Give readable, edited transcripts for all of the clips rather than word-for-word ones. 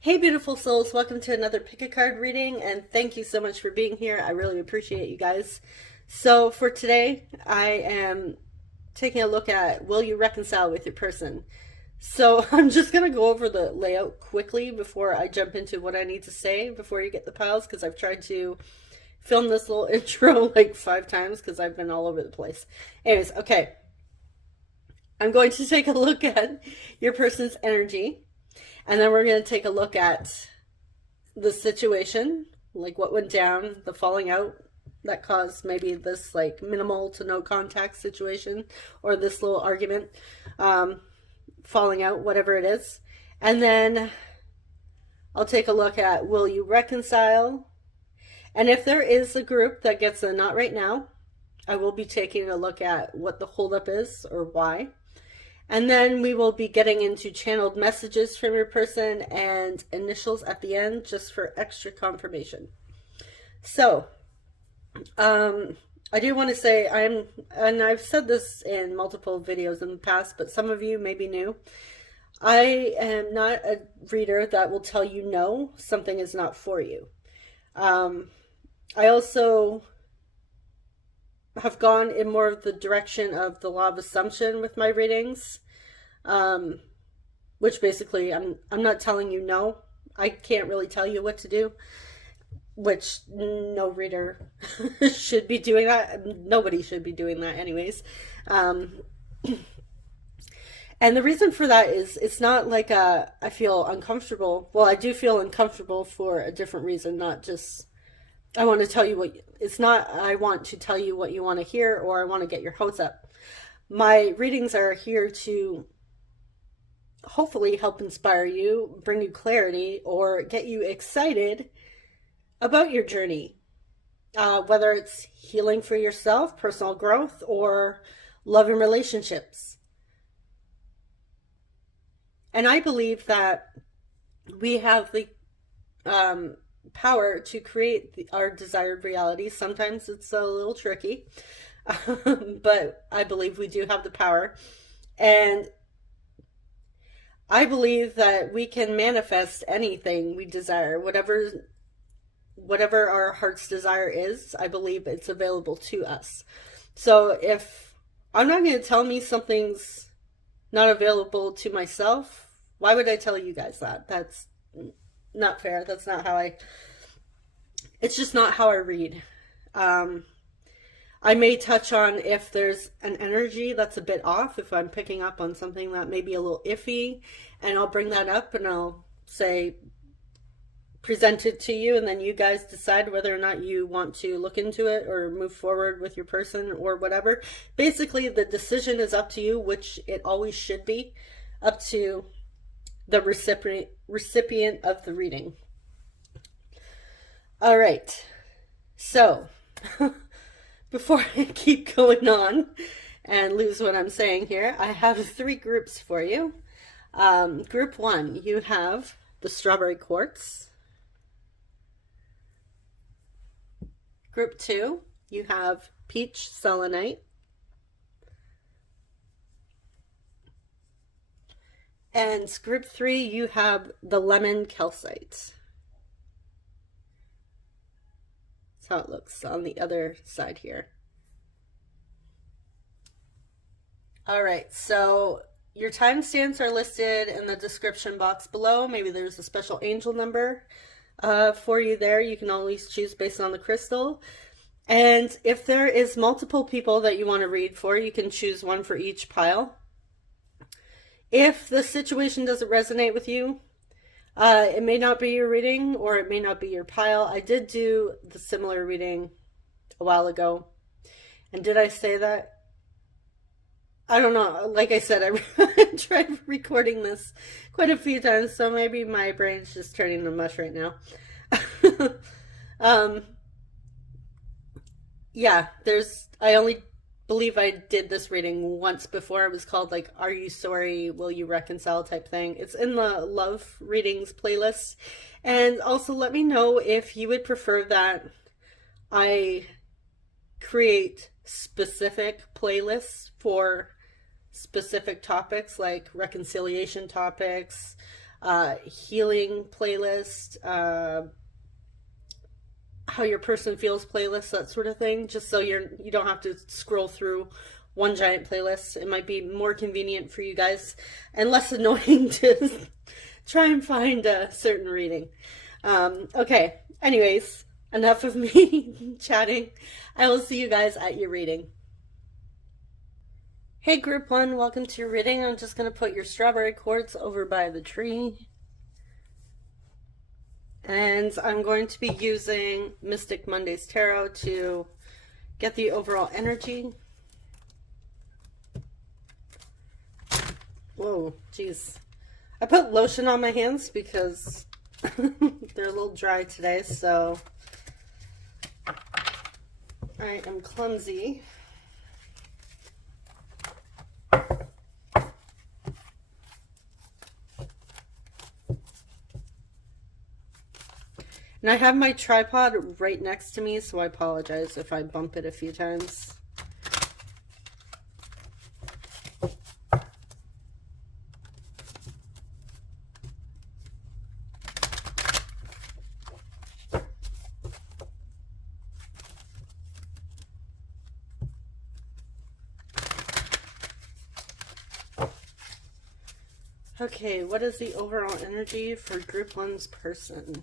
Hey, beautiful souls, welcome to another pick a card reading, and thank you so much for being here. I really appreciate you guys. So, for today, I am taking a look at will you reconcile with your person? So, I'm just going to go over the layout quickly before I jump into what I need to say before you get the piles, because I've tried to film this little intro like 5 times because I've been all over the place. Anyways, okay, I'm going to take a look at your person's energy. And then we're going to take a look at the situation, like what went down, the falling out that caused maybe this like minimal to no contact situation or this little argument, falling out, whatever it is. And then I'll take a look at will you reconcile? And if there is a group that gets a not right now, I will be taking a look at what the holdup is or why. And then we will be getting into channeled messages from your person and initials at the end just for extra confirmation. So, I do want to say and I've said this in multiple videos in the past, but some of you may be new. I am not a reader that will tell you no, something is not for you. I also have gone in more of the direction of the law of assumption with my readings, which basically I'm not telling you no. I can't really tell you what to do, which no reader should be doing that. Nobody should be doing that anyways. And the reason for that is it's not like I feel uncomfortable. Well, I do feel uncomfortable for a different reason, not just I want to tell you what, it's not I want to tell you what you want to hear or I want to get your hopes up. My readings are here to hopefully help inspire you, bring you clarity, or get you excited about your journey. Whether it's healing for yourself, personal growth, or love and relationships. And I believe that we have the power to create our desired reality. Sometimes it's a little tricky, but I believe we do have the power. And I believe that we can manifest anything we desire, whatever our heart's desire is. I believe it's available to us. So if I'm not going to tell me something's not available to myself, why would I tell you guys that? That's not fair. That's not how it's just not how I read. I may touch on if there's an energy that's a bit off, if I'm picking up on something that may be a little iffy, and I'll bring that up and I'll say, present it to you, and then you guys decide whether or not you want to look into it or move forward with your person or whatever. Basically, the decision is up to you, which it always should be, up to the recipient of the reading. All right, so before I keep going on and lose what I'm saying here, I have 3 groups for you. Group 1, you have the strawberry quartz. Group 2, you have peach selenite. And group 3, you have the lemon calcite. That's how it looks on the other side here. All right, so your timestamps are listed in the description box below. Maybe there's a special angel number for you there. You can always choose based on the crystal. And if there is multiple people that you want to read for, you can choose one for each pile. If the situation doesn't resonate with you, it may not be your reading or it may not be your pile. I did do the similar reading a while ago. And did I say that? I don't know. Like I said, I tried recording this quite a few times, so maybe my brain's just turning to mush right now. Yeah, I only believe I did this reading once before. It was called like Are You Sorry, Will You Reconcile type thing. It's in the love readings playlist. And also let me know if you would prefer that I create specific playlists for specific topics like reconciliation topics, healing playlist, how your person feels playlist, that sort of thing, just so you don't have to scroll through one giant playlist. It might be more convenient for you guys and less annoying to try and find a certain reading. Okay, anyways, enough of me chatting. I will see you guys at your reading. Hey group 1, welcome to your reading. I'm just going to put your strawberry quartz over by the tree. And I'm going to be using Mystic Monday's Tarot to get the overall energy. Whoa, geez. I put lotion on my hands because they're a little dry today, so I am clumsy. And I have my tripod right next to me, so I apologize if I bump it a few times. Okay, what is the overall energy for Group 1's person?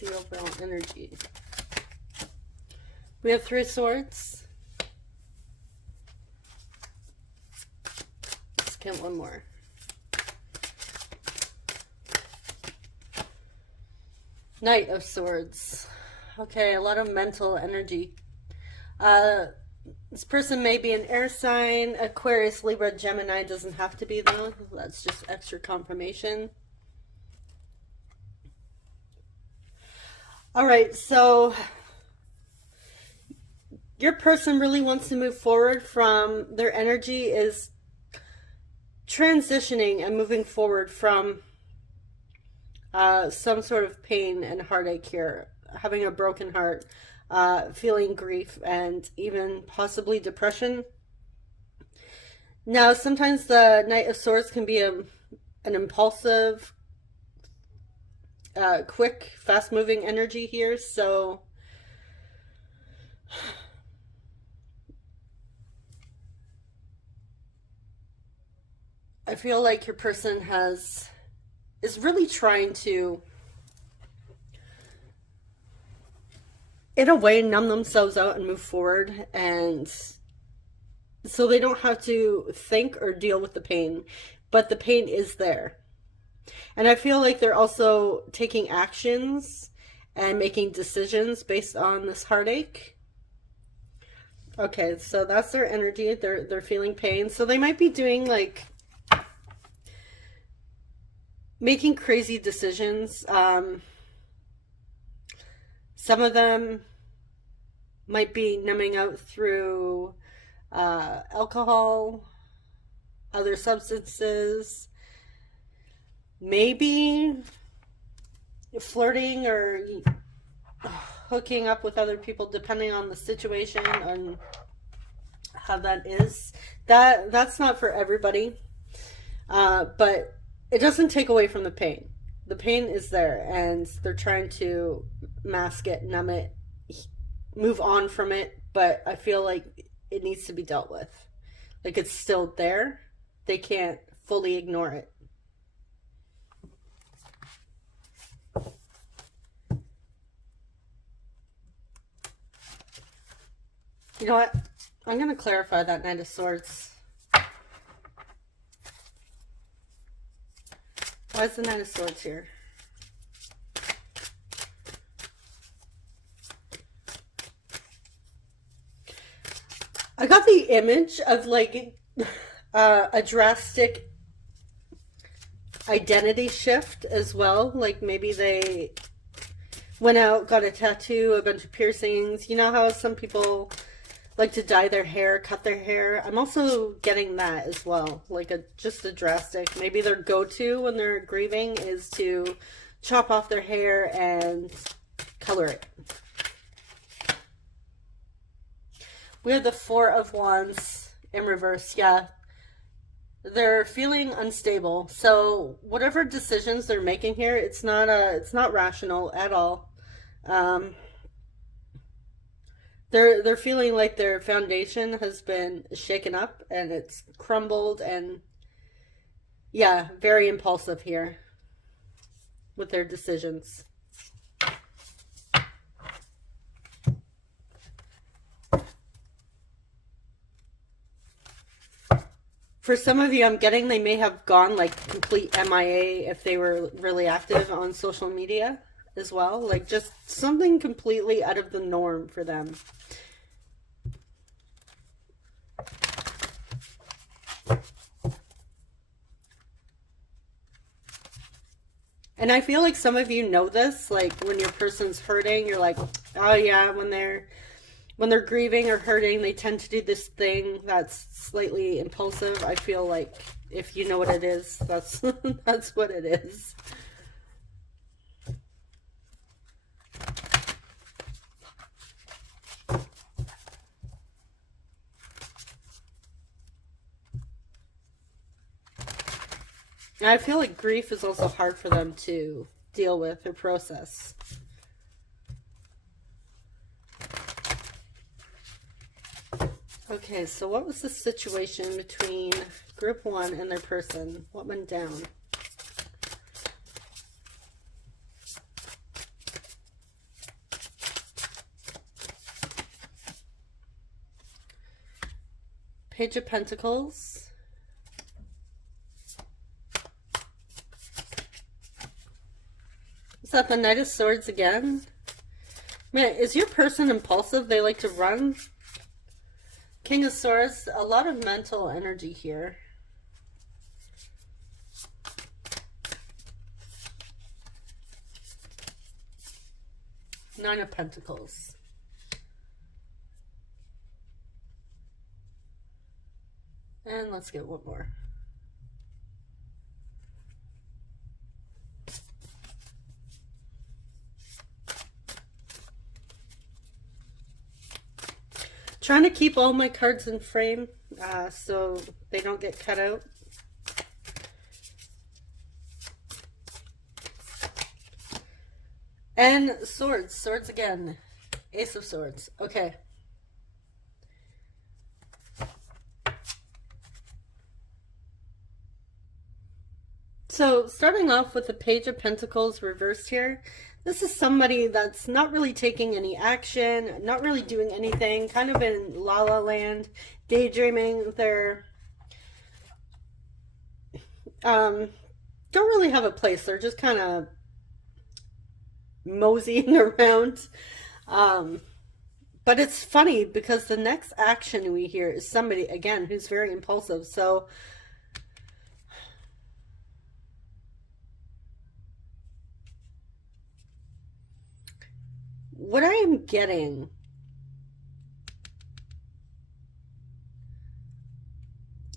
The overall energy. We have 3 swords. Let's count one more. Knight of Swords. Okay, a lot of mental energy. This person may be an air sign. Aquarius, Libra, Gemini doesn't have to be though. That's just extra confirmation. All right, so your person really wants to move forward from their energy is transitioning and moving forward from some sort of pain and heartache here, having a broken heart, feeling grief, and even possibly depression. Now, sometimes the Knight of Swords can be an impulsive, quick, fast-moving energy here, so I feel like your person is really trying to, in a way, numb themselves out and move forward, and so they don't have to think or deal with the pain, but the pain is there. And I feel like they're also taking actions and making decisions based on this heartache. Okay, so that's their energy. They're feeling pain. So they might be doing like making crazy decisions. Some of them might be numbing out through alcohol, other substances, maybe flirting or hooking up with other people, depending on the situation and how that is. That's not for everybody, but it doesn't take away from the pain. The pain is there, and they're trying to mask it, numb it, move on from it, but I feel like it needs to be dealt with. Like, it's still there. They can't fully ignore it. You know what? I'm going to clarify that Knight of Swords. Why is the Knight of Swords here? I got the image of like a drastic identity shift as well. Like maybe they went out, got a tattoo, a bunch of piercings. You know how some people like to dye their hair, cut their hair. I'm also getting that as well, like just a drastic, maybe their go-to when they're grieving is to chop off their hair and color it. We have the Four of Wands in reverse. Yeah, they're feeling unstable. So whatever decisions they're making here, it's not rational at all. They're feeling like their foundation has been shaken up and it's crumbled, and yeah, very impulsive here with their decisions. For some of you, I'm getting they may have gone like complete MIA if they were really active on social media as well. Like just something completely out of the norm for them. And I feel like some of you know this, like when your person's hurting, you're like, oh yeah, when they're grieving or hurting, they tend to do this thing that's slightly impulsive. I feel like if you know what it is, that's that's what it is. And I feel like grief is also hard for them to deal with or process. Okay, so what was the situation between group one and their person? What went down? Page of Pentacles. Is that the Knight of Swords again? Man, is your person impulsive? They like to run? King of Swords, a lot of mental energy here. Nine of Pentacles. And let's get one more. Trying to keep all my cards in frame so they don't get cut out. And swords. Swords again. Ace of Swords. Okay. So starting off with the Page of Pentacles reversed here. This is somebody that's not really taking any action, not really doing anything, kind of in la la land, daydreaming. They're don't really have a place. They're just kind of moseying around. But it's funny because the next action we hear is somebody, again, who's very impulsive. So what I am getting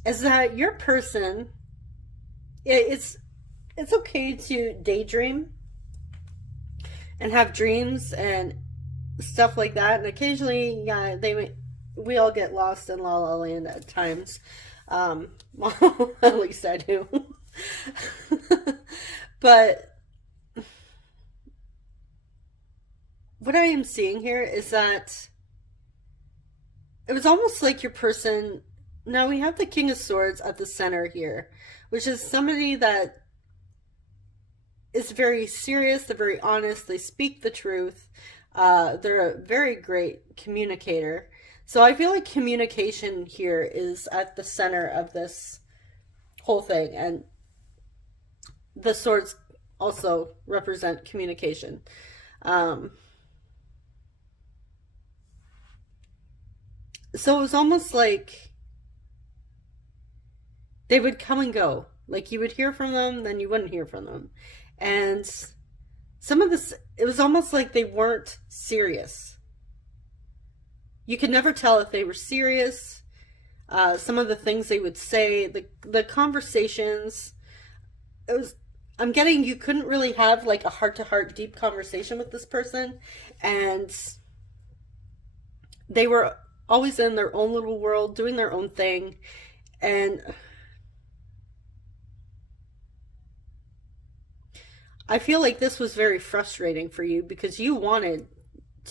is that your person, it's okay to daydream and have dreams and stuff like that, and occasionally, yeah, we all get lost in la la land at times. Well, at least I do. But what I am seeing here is that it was almost like your person. Now we have the King of Swords at the center here, which is somebody that is very serious, they're very honest, they speak the truth, they're a very great communicator. So I feel like communication here is at the center of this whole thing, and the swords also represent communication. So it was almost like they would come and go. Like you would hear from them, then you wouldn't hear from them. And some of this, it was almost like they weren't serious. you could never tell if they were serious. Some of the things they would say, the conversations, I'm getting you couldn't really have like a heart-to-heart deep conversation with this person, and they were always in their own little world doing their own thing. And I feel like this was very frustrating for you because you wanted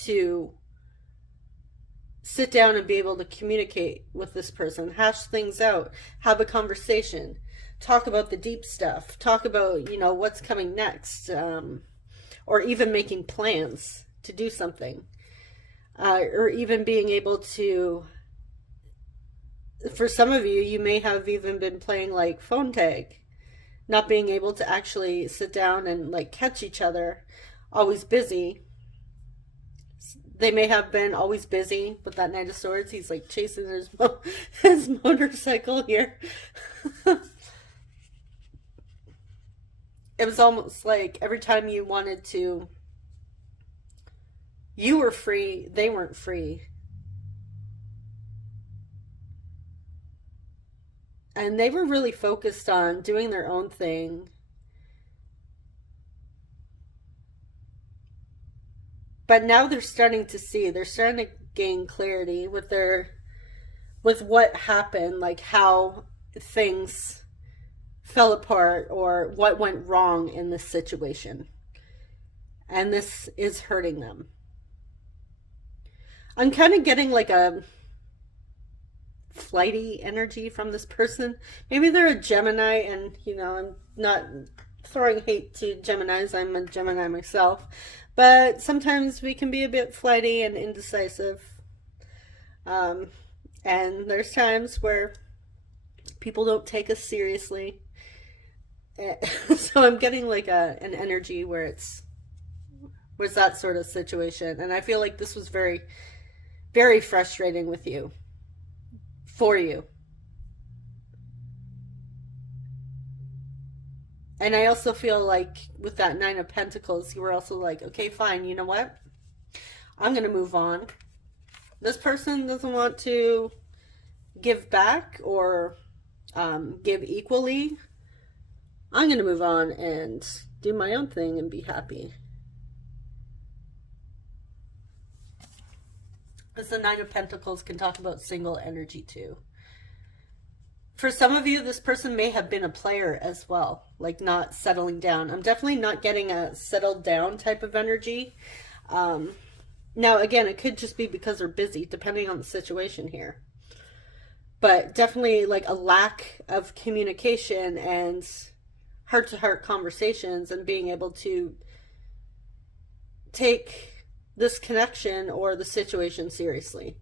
to sit down and be able to communicate with this person, hash things out, have a conversation, talk about the deep stuff, talk about, you know, what's coming next, or even making plans to do something, or even being able to, for some of you, you may have even been playing like phone tag, not being able to actually sit down and like catch each other, always busy. They may have been always busy with that Knight of Swords. He's like chasing his motorcycle here. It was almost like every time you wanted to, you were free, they weren't free. And they were really focused on doing their own thing. But now they're starting to see, they're starting to gain clarity with what happened, like how things fell apart or what went wrong in this situation. And this is hurting them. I'm kind of getting like a flighty energy from this person. Maybe they're a Gemini, and you know, I'm not throwing hate to Geminis. I'm a Gemini myself. But sometimes we can be a bit flighty and indecisive. And there's times where people don't take us seriously. So I'm getting like an energy where it's that sort of situation. And I feel like this was very, very frustrating with you. For you. And I also feel like with that Nine of Pentacles, you were also like, okay, fine, you know what? I'm going to move on. This person doesn't want to give back or give equally. I'm going to move on and do my own thing and be happy. As the Nine of Pentacles can talk about single energy too. For some of you, this person may have been a player as well, like not settling down. I'm definitely not getting a settled down type of energy. Now, again, it could just be because they're busy, depending on the situation here. But definitely like a lack of communication and heart-to-heart conversations and being able to take this connection or the situation seriously.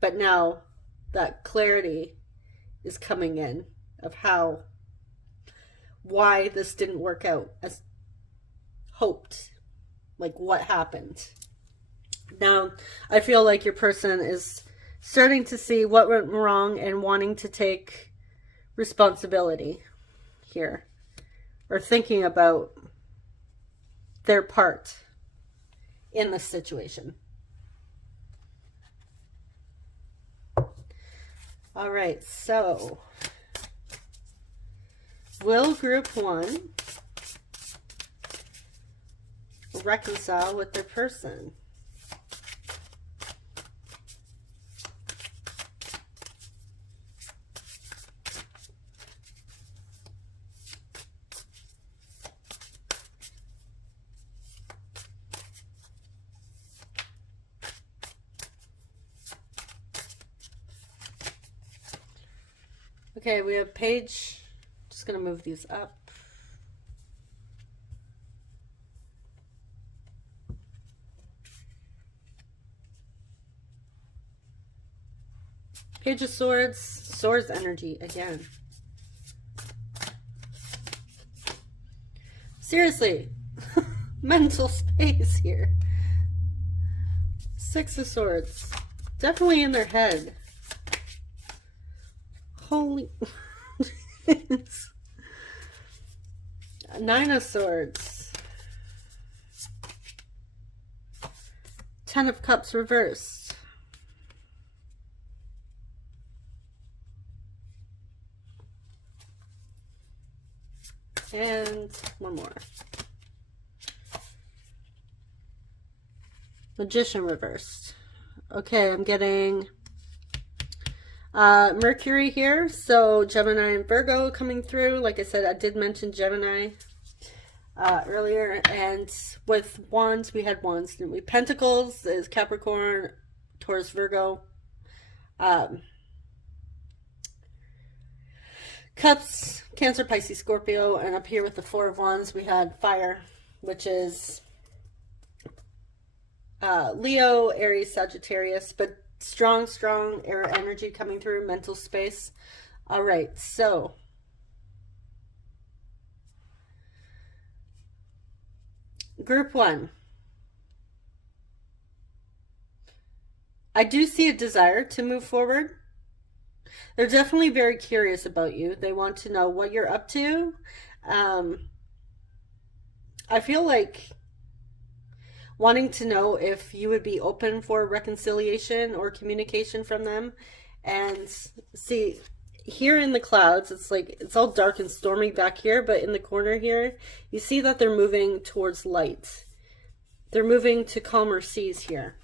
But now that clarity is coming in of why this didn't work out as hoped, like what happened. Now, I feel like your person is starting to see what went wrong and wanting to take responsibility here, or thinking about their part in this situation. All right, so will group 1 reconcile with their person? Okay, we have page, just going to move these up. Page of Swords, Swords energy again. Seriously, mental space here. Six of Swords, definitely in their head. Holy Nine of Swords, Ten of Cups reversed. And one more. Magician reversed. Okay, I'm getting Mercury here. So Gemini and Virgo coming through. Like I said, I did mention Gemini earlier. And with wands, we had wands, didn't we? Pentacles is Capricorn, Taurus, Virgo. Cups, Cancer, Pisces, Scorpio. And up here with the Four of Wands, we had fire, which is Leo, Aries, Sagittarius, but strong air energy coming through, mental space. All right, so group one. I do see a desire to move forward. They're definitely very curious about you. They want to know what you're up to. I feel like wanting to know if you would be open for reconciliation or communication from them. And see, here in the clouds, it's like, it's all dark and stormy back here, but in the corner here, you see that they're moving towards light. They're moving to calmer seas here.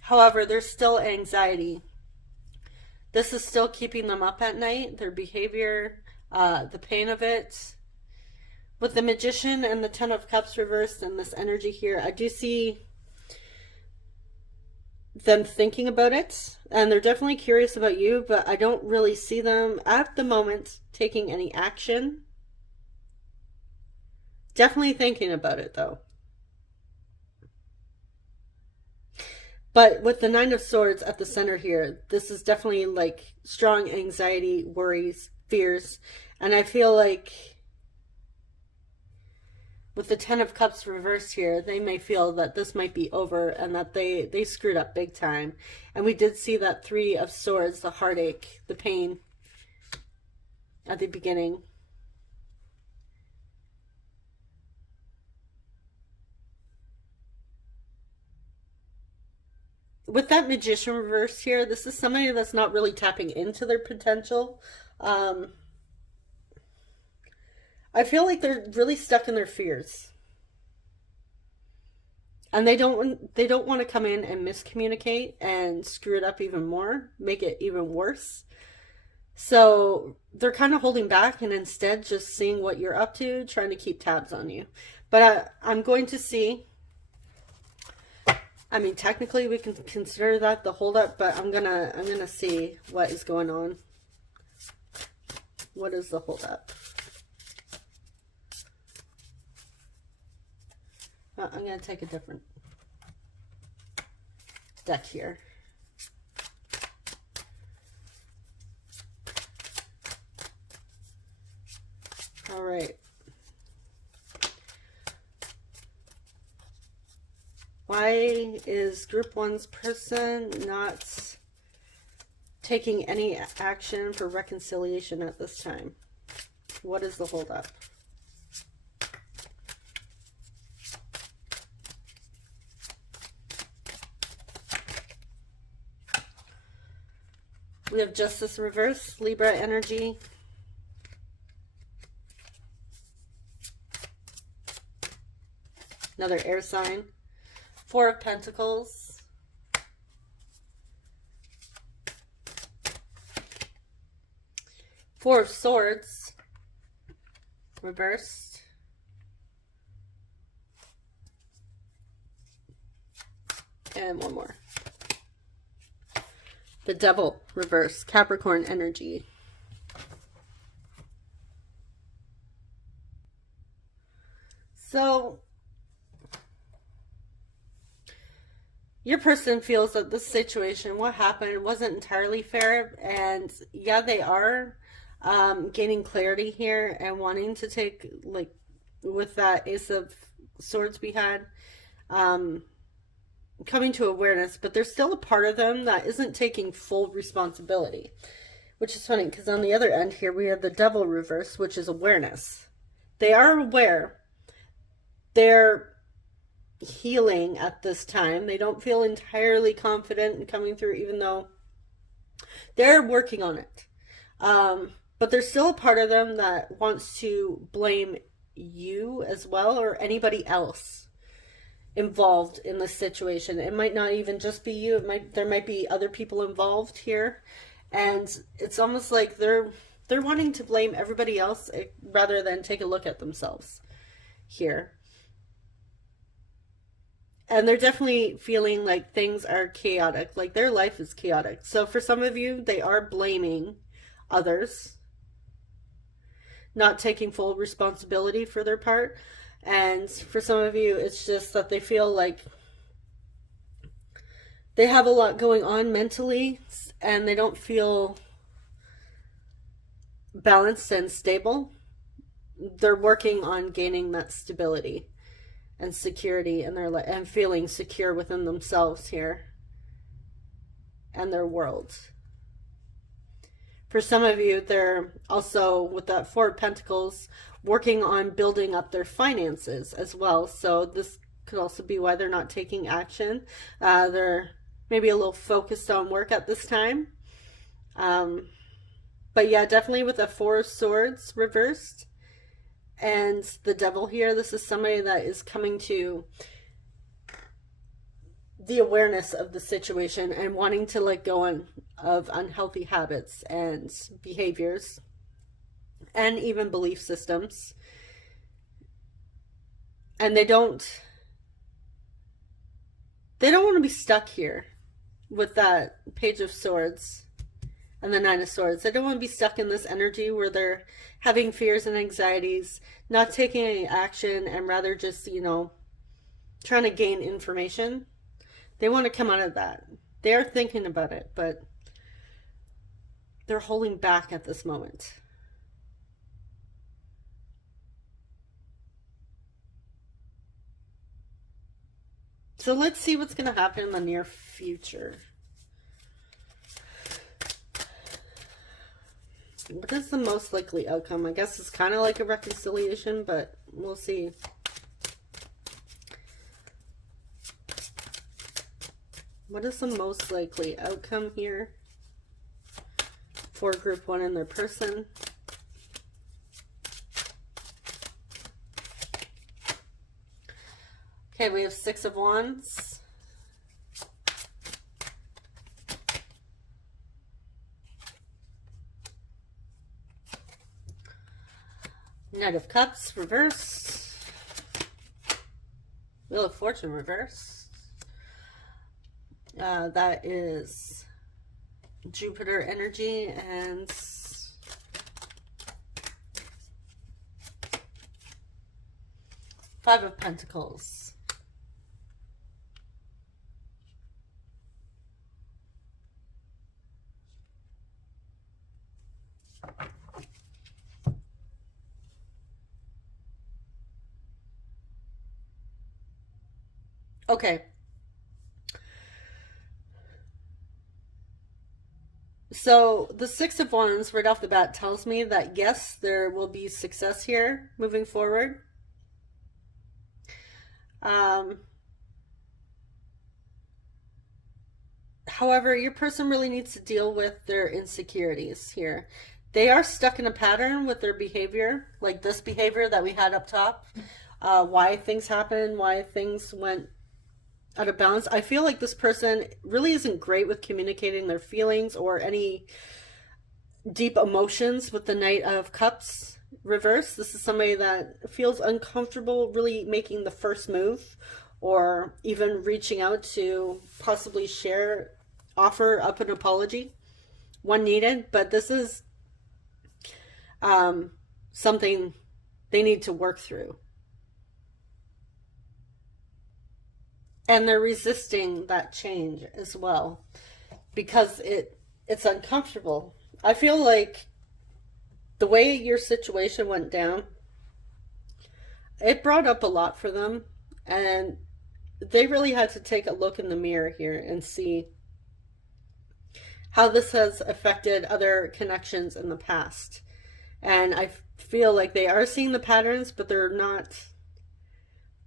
However, there's still anxiety. This is still keeping them up at night, their behavior, the pain of it. With the Magician and the Ten of Cups reversed and this energy here, I do see them thinking about it. And they're definitely curious about you, but I don't really see them at the moment taking any action. Definitely thinking about it though. But with the Nine of Swords at the center here, this is definitely like strong anxiety, worries, fears. And I feel like with the Ten of Cups reversed here, they may feel that this might be over and that they screwed up big time. And we did see that Three of Swords, the heartache, the pain at the beginning. With that Magician reverse here, this is somebody that's not really tapping into their potential. I feel like they're really stuck in their fears. And they don't want to come in and miscommunicate and screw it up even more, make it even worse. So they're kind of holding back and instead just seeing what you're up to, trying to keep tabs on you. But I'm going to see, I mean, technically we can consider that the holdup, but I'm gonna see what is going on. What is the holdup? I'm gonna take a different deck here. All right. Why is Group 1's person not taking any action for reconciliation at this time? What is the holdup? We have Justice reverse, Libra energy. Another air sign. Four of Pentacles. Four of Swords. Reversed. And one more. The Devil reverse, Capricorn energy. So your person feels that this situation, what happened, wasn't entirely fair. And yeah, they are gaining clarity here and wanting to take, like, with that Ace of Swords we had, coming to awareness, but there's still a part of them that isn't taking full responsibility, which is funny because on the other end here we have the Devil reverse, which is awareness. They are aware. They're healing at this time. They don't feel entirely confident in coming through, even though they're working on it. But there's still a part of them that wants to blame you as well, or anybody else involved in this situation. It might not even just be you. There might be other people involved here, and it's almost like they're wanting to blame everybody else rather than take a look at themselves here. And they're definitely feeling like things are chaotic, like their life is chaotic. So for some of you, they are blaming others, not taking full responsibility for their part. And for some of you, it's just that they feel like they have a lot going on mentally and they don't feel balanced and stable. They're working on gaining that stability and security in their life and feeling secure within themselves here and their world. For some of you, they're also, with that Four of Pentacles, working on building up their finances as well. So this could also be why they're not taking action. They're maybe a little focused on work at this time. But yeah, definitely with the Four of Swords reversed and the Devil here, this is somebody that is coming to the awareness of the situation and wanting to let go of unhealthy habits and behaviors and even belief systems. And they don't want to be stuck here with that Page of Swords and the Nine of Swords. They don't want to be stuck in this energy where they're having fears and anxieties, not taking any action, and rather just, trying to gain information. They want to come out of that. They are thinking about it, but they're holding back at this moment. So let's see what's going to happen in the near future. What is the most likely outcome? I guess it's kind of like a reconciliation, but we'll see. What is the most likely outcome here for group one and their person? Okay, we have Six of Wands. Knight of Cups reversed. Wheel of Fortune reversed. That is Jupiter energy and Five of Pentacles. Okay. So the Six of Wands right off the bat tells me that yes, there will be success here moving forward. However, your person really needs to deal with their insecurities here. They are stuck in a pattern with their behavior, like this behavior that we had up top. Why things happen, why things went out of balance. I feel like this person really isn't great with communicating their feelings or any deep emotions with the Knight of Cups reverse. This is somebody that feels uncomfortable really making the first move or even reaching out to possibly offer up an apology when needed. But this is something they need to work through. And they're resisting that change as well because it's uncomfortable. I feel like the way your situation went down, it brought up a lot for them. And they really had to take a look in the mirror here and see how this has affected other connections in the past. And I feel like they are seeing the patterns, but they're not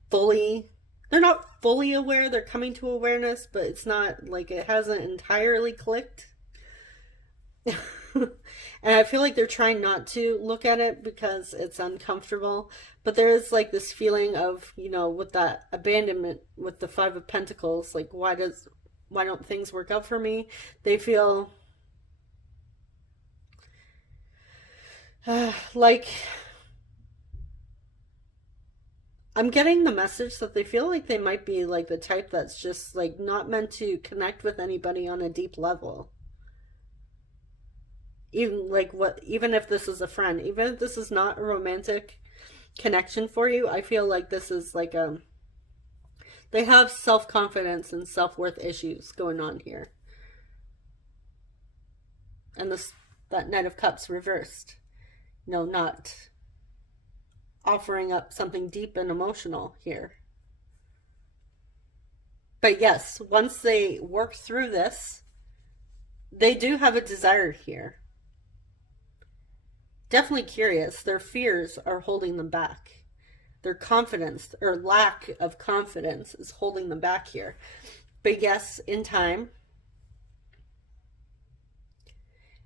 fully they're not fully aware. They're coming to awareness, but it's not like it hasn't entirely clicked. And I feel like they're trying not to look at it because it's uncomfortable. But there is like this feeling of, you know, with that abandonment with the Five of Pentacles, like why don't things work out for me? They feel like I'm getting the message that they feel like they might be like the type that's just like not meant to connect with anybody on a deep level. Even if this is a friend, even if this is not a romantic connection for you, I feel like this is like they have self-confidence and self-worth issues going on here. And that Knight of Cups reversed. You know, not offering up something deep and emotional here. But yes, once they work through this, they do have a desire here. Definitely curious. Their fears are holding them back. Their confidence or lack of confidence is holding them back here. But yes, in time.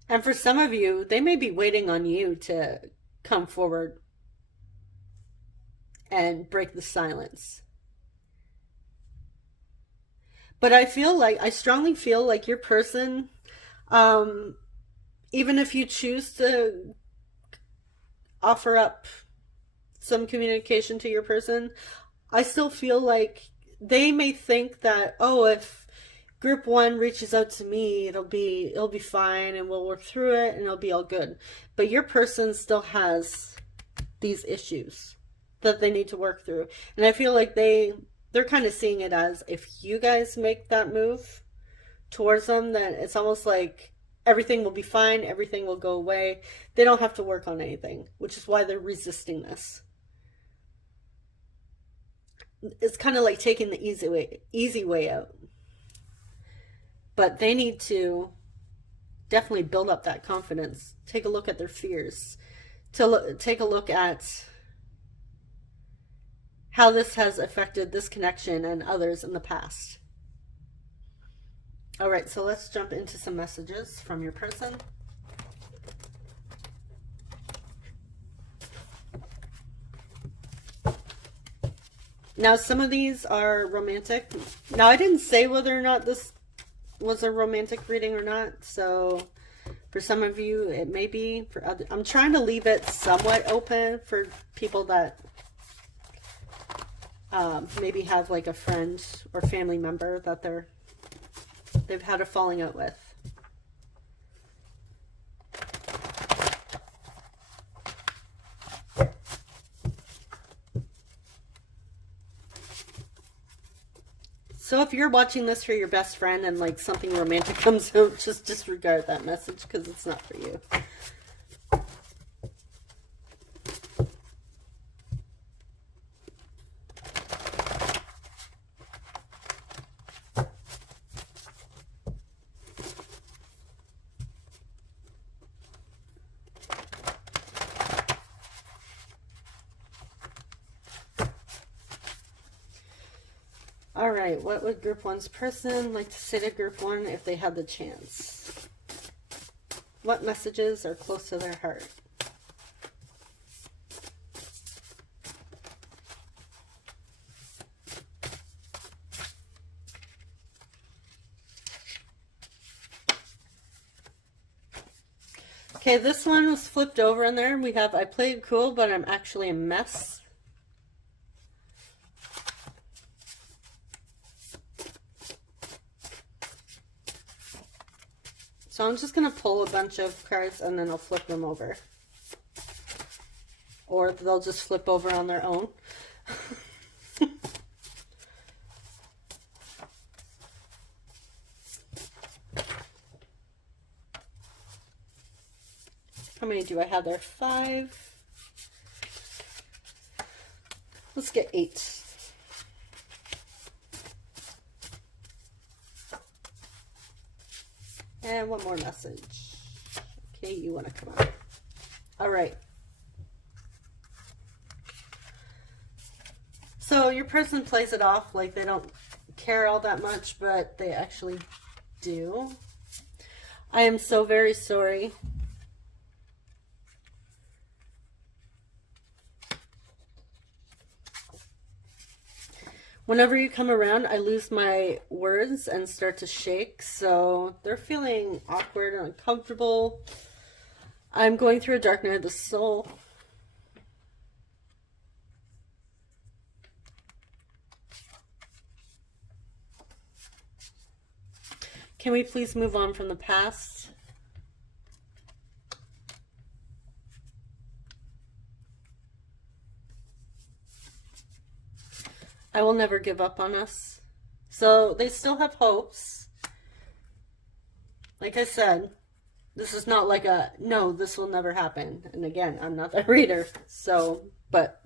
And for some of you, they may be waiting on you to come forward and break the silence. But I strongly feel like your person, even if you choose to offer up some communication to your person, I still feel like they may think that, oh, if group one reaches out to me, it'll be fine and we'll work through it and it'll be all good. But your person still has these issues that they need to work through. And I feel like they're kind of seeing it as if you guys make that move towards them, then it's almost like everything will be fine, everything will go away. They don't have to work on anything, which is why they're resisting this. It's kind of like taking the easy way out. But they need to definitely build up that confidence. Take a look at their fears. Take a look at how this has affected this connection and others in the past. All right, so let's jump into some messages from your person. Now, some of these are romantic. Now, I didn't say whether or not this was a romantic reading or not, so for some of you, it may be. For other, I'm trying to leave it somewhat open for people that maybe have like a friend or family member that they've had a falling out with. So if you're watching this for your best friend and like something romantic comes out, just disregard that message because it's not for you. All right, what would group one's person like to say to group one if they had the chance? What messages are close to their heart? Okay, this one was flipped over in there. We have, I played cool, but I'm actually a mess. So I'm just going to pull a bunch of cards and then I'll flip them over. Or they'll just flip over on their own. How many do I have there? 5. Let's get 8. And one more message. Okay, you want to come out. All right. So your person plays it off like they don't care all that much, but they actually do. I am so very sorry. Whenever you come around, I lose my words and start to shake. So they're feeling awkward and uncomfortable. I'm going through a dark night of the soul. Can we please move on from the past? I will never give up on us. So they still have hopes. Like I said, this is not like a, no, this will never happen. And again, I'm not the reader. So, but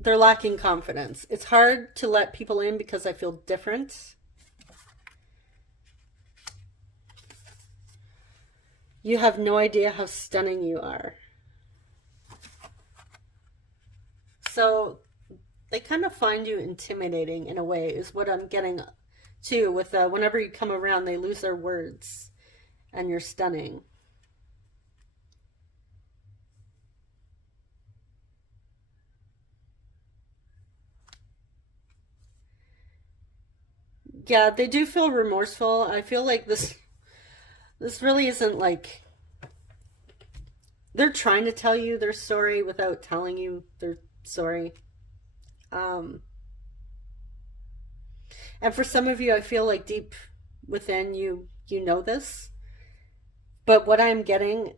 they're lacking confidence. It's hard to let people in because I feel different. You have no idea how stunning you are. So they kind of find you intimidating in a way, is what I'm getting to with whenever you come around, they lose their words and you're stunning. Yeah, they do feel remorseful. I feel like this really isn't like, they're trying to tell you they're sorry without telling you they're sorry. And for some of you, I feel like deep within you, you know this. But what I'm getting,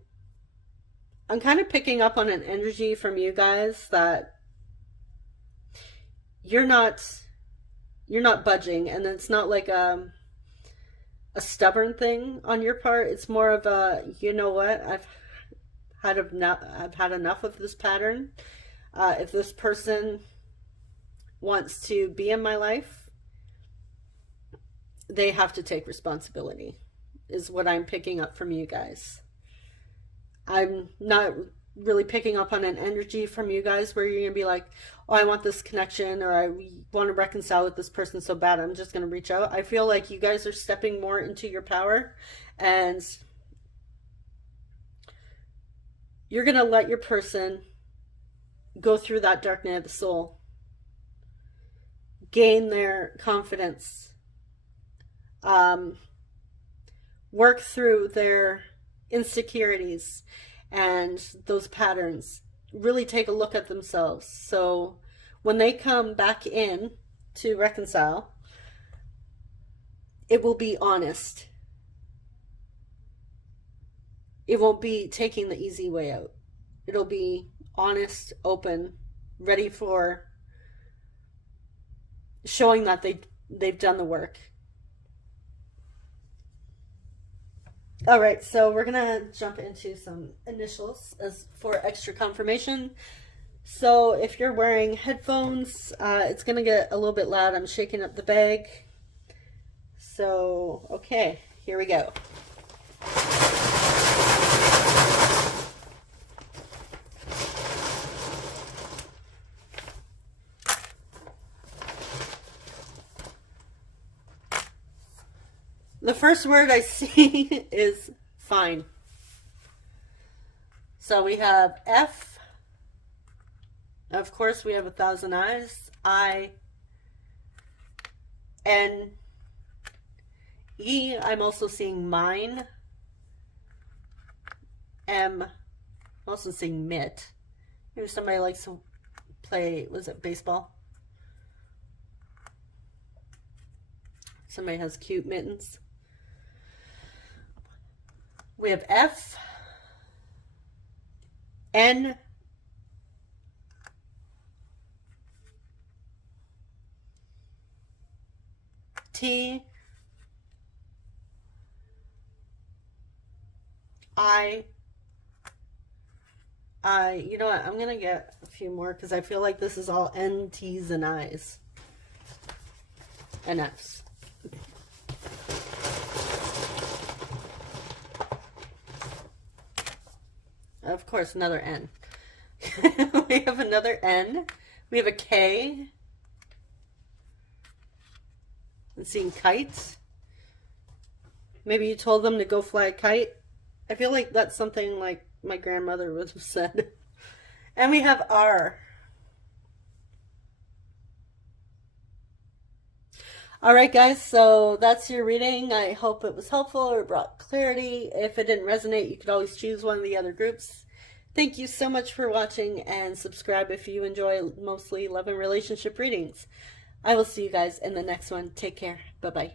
I'm kind of picking up on an energy from you guys that you're not budging, and it's not like a stubborn thing on your part. It's more of a, you know what, I've had enough of this pattern. If this person wants to be in my life, they have to take responsibility, is what I'm picking up from you guys. I'm not really picking up on an energy from you guys where you're going to be like, oh, I want this connection, or I want to reconcile with this person so bad, I'm just going to reach out. I feel like you guys are stepping more into your power, and you're going to let your person go through that dark night of the soul, gain their confidence, work through their insecurities and those patterns, really take a look at themselves. So when they come back in to reconcile, it will be honest. It won't be taking the easy way out. It'll be honest, open, ready for showing that they've done the work. All right, so we're gonna jump into some initials as for extra confirmation. So if you're wearing headphones, it's gonna get a little bit loud. I'm shaking up the bag. So, okay, here we go. The first word I see is fine. So we have F. Of course, we have 1,000 eyes. I. N. E. I'm also seeing mine. M. I'm also seeing mitt. Maybe somebody likes to play, was it baseball? Somebody has cute mittens. We have F, N, T, I, you know what, I'm going to get a few more because I feel like this is all N, T's, and I's, and F's. Of course, another N. We have another N. We have a K. I'm seeing kite. Maybe you told them to go fly a kite. I feel like that's something like my grandmother would have said. And we have R. All right, guys, so that's your reading. I hope it was helpful or brought clarity. If it didn't resonate, you could always choose one of the other groups. Thank you so much for watching, and subscribe if you enjoy mostly love and relationship readings. I will see you guys in the next one. Take care. Bye-bye.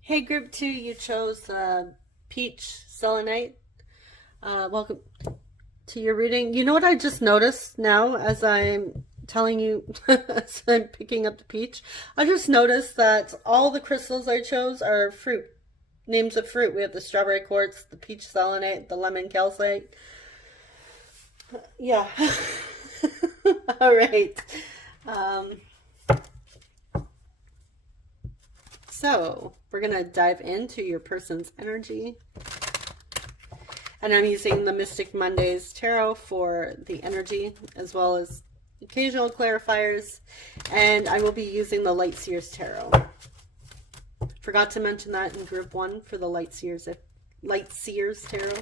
Hey, group 2, you chose Peach Selenite. Welcome to your reading. You know what I just noticed now as I'm telling you, as I'm picking up the peach? I just noticed that all the crystals I chose are fruit. Names of fruit. We have the strawberry quartz, the peach selenite, the lemon calcite. Yeah. All right. So we're going to dive into your person's energy. And I'm using the Mystic Mondays Tarot for the energy, as well as occasional clarifiers. And I will be using the Light Seers Tarot. Forgot to mention that in group 1 for the Light Seers Tarot.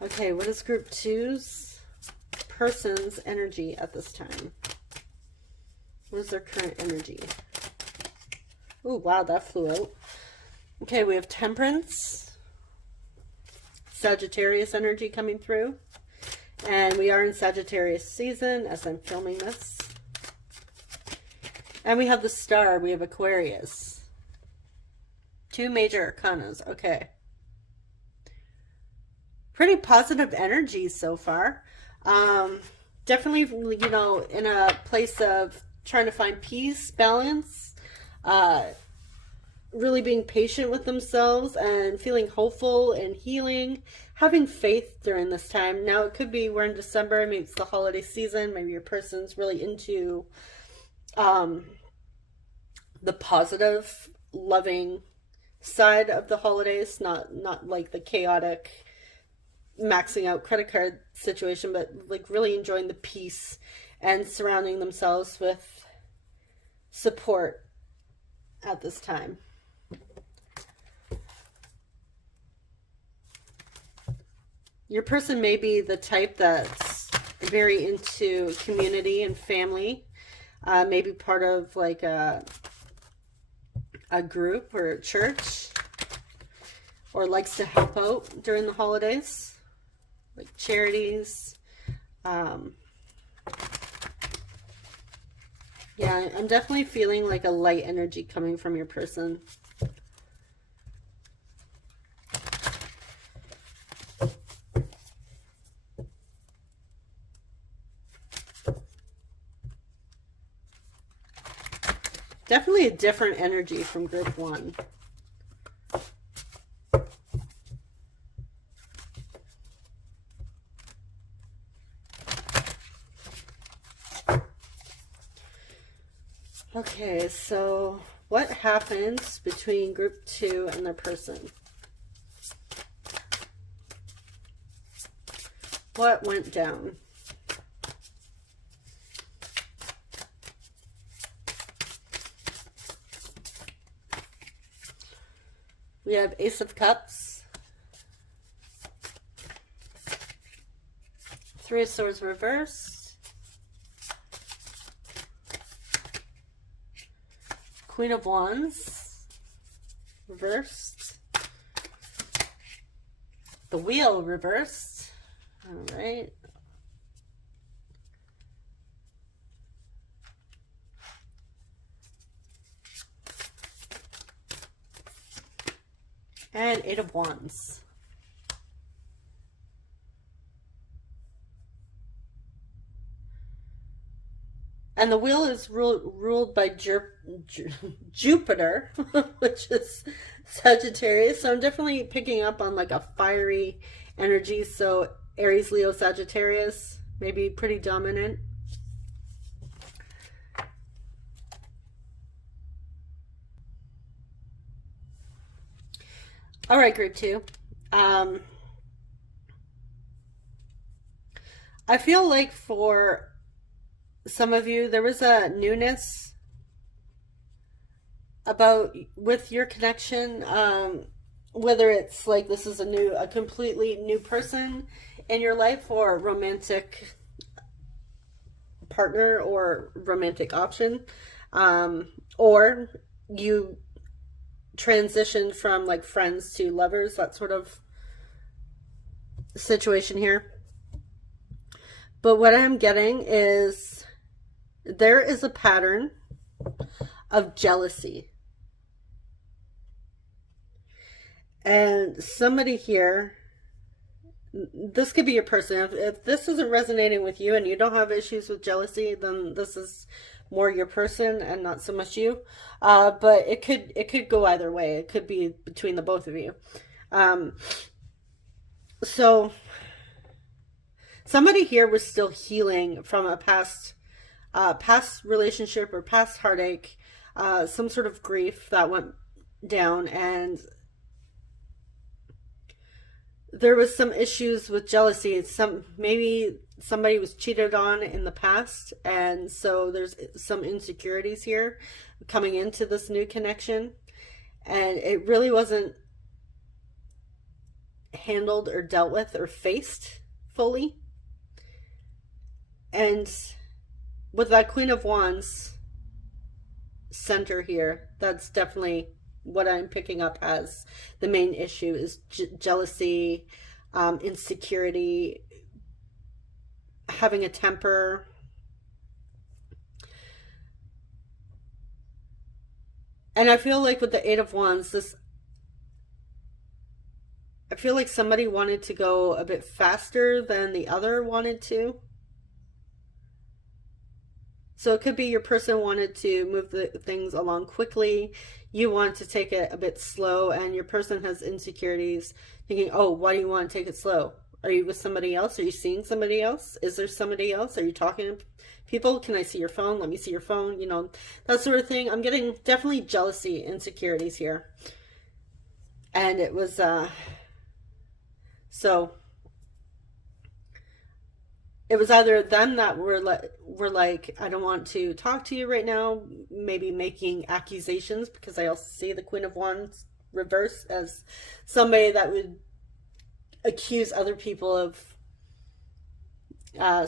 Okay, what is group 2's person's energy at this time? What is their current energy? Oh, wow, that flew out. Okay, we have Temperance, Sagittarius energy coming through. And we are in Sagittarius season as I'm filming this. And we have the Star. We have Aquarius. 2 major arcanas. Okay. Pretty positive energy so far. Definitely, you know, in a place of trying to find peace, balance, really being patient with themselves and feeling hopeful and healing, having faith during this time. Now, it could be we're in December, maybe it's the holiday season, maybe your person's really into the positive, loving side of the holidays, not like the chaotic, maxing out credit card situation, but like really enjoying the peace and surrounding themselves with support at this time. Your person may be the type that's very into community and family, maybe part of like a group or a church, or likes to help out during the holidays, like charities. Yeah, I'm definitely feeling like a light energy coming from your person. Definitely a different energy from group 1. Okay, so what happens between group 2 and their person? What went down? We have Ace of Cups, 3 of Swords reversed, Queen of Wands reversed, the Wheel reversed. All right. And 8 of Wands. And the wheel is ruled by Jupiter, which is Sagittarius. So I'm definitely picking up on like a fiery energy. So Aries, Leo, Sagittarius, maybe pretty dominant. All right, group 2. I feel like for some of you, there was a newness about with your connection, whether it's like this is a completely new person in your life, or romantic partner or romantic option, or you transitioned from like friends to lovers, that sort of situation here. But what I'm getting is there is a pattern of jealousy. And somebody here, this could be your person. If this isn't resonating with you and you don't have issues with jealousy, then this is more your person and not so much you. But it could go either way. It could be between the both of you. So somebody here was still healing from a past relationship or past heartache, some sort of grief that went down, and there was some issues with jealousy. Maybe somebody was cheated on in the past, and so there's some insecurities here coming into this new connection, and it really wasn't handled or dealt with or faced fully. And with that Queen of Wands center here, that's definitely what I'm picking up as the main issue is jealousy, insecurity, having a temper. And I feel like with the Eight of Wands, I feel like somebody wanted to go a bit faster than the other wanted to. So it could be your person wanted to move the things along quickly. You want to take it a bit slow, and your person has insecurities, thinking, oh, why do you want to take it slow? Are you with somebody else? Are you seeing somebody else? Is there somebody else? Are you talking to people? Can I see your phone? Let me see your phone. You know, that sort of thing. I'm getting definitely jealousy, insecurities here. And it was, so it was either them that were like, I don't want to talk to you right now, maybe making accusations, because I also see the Queen of Wands reverse as somebody that would accuse other people of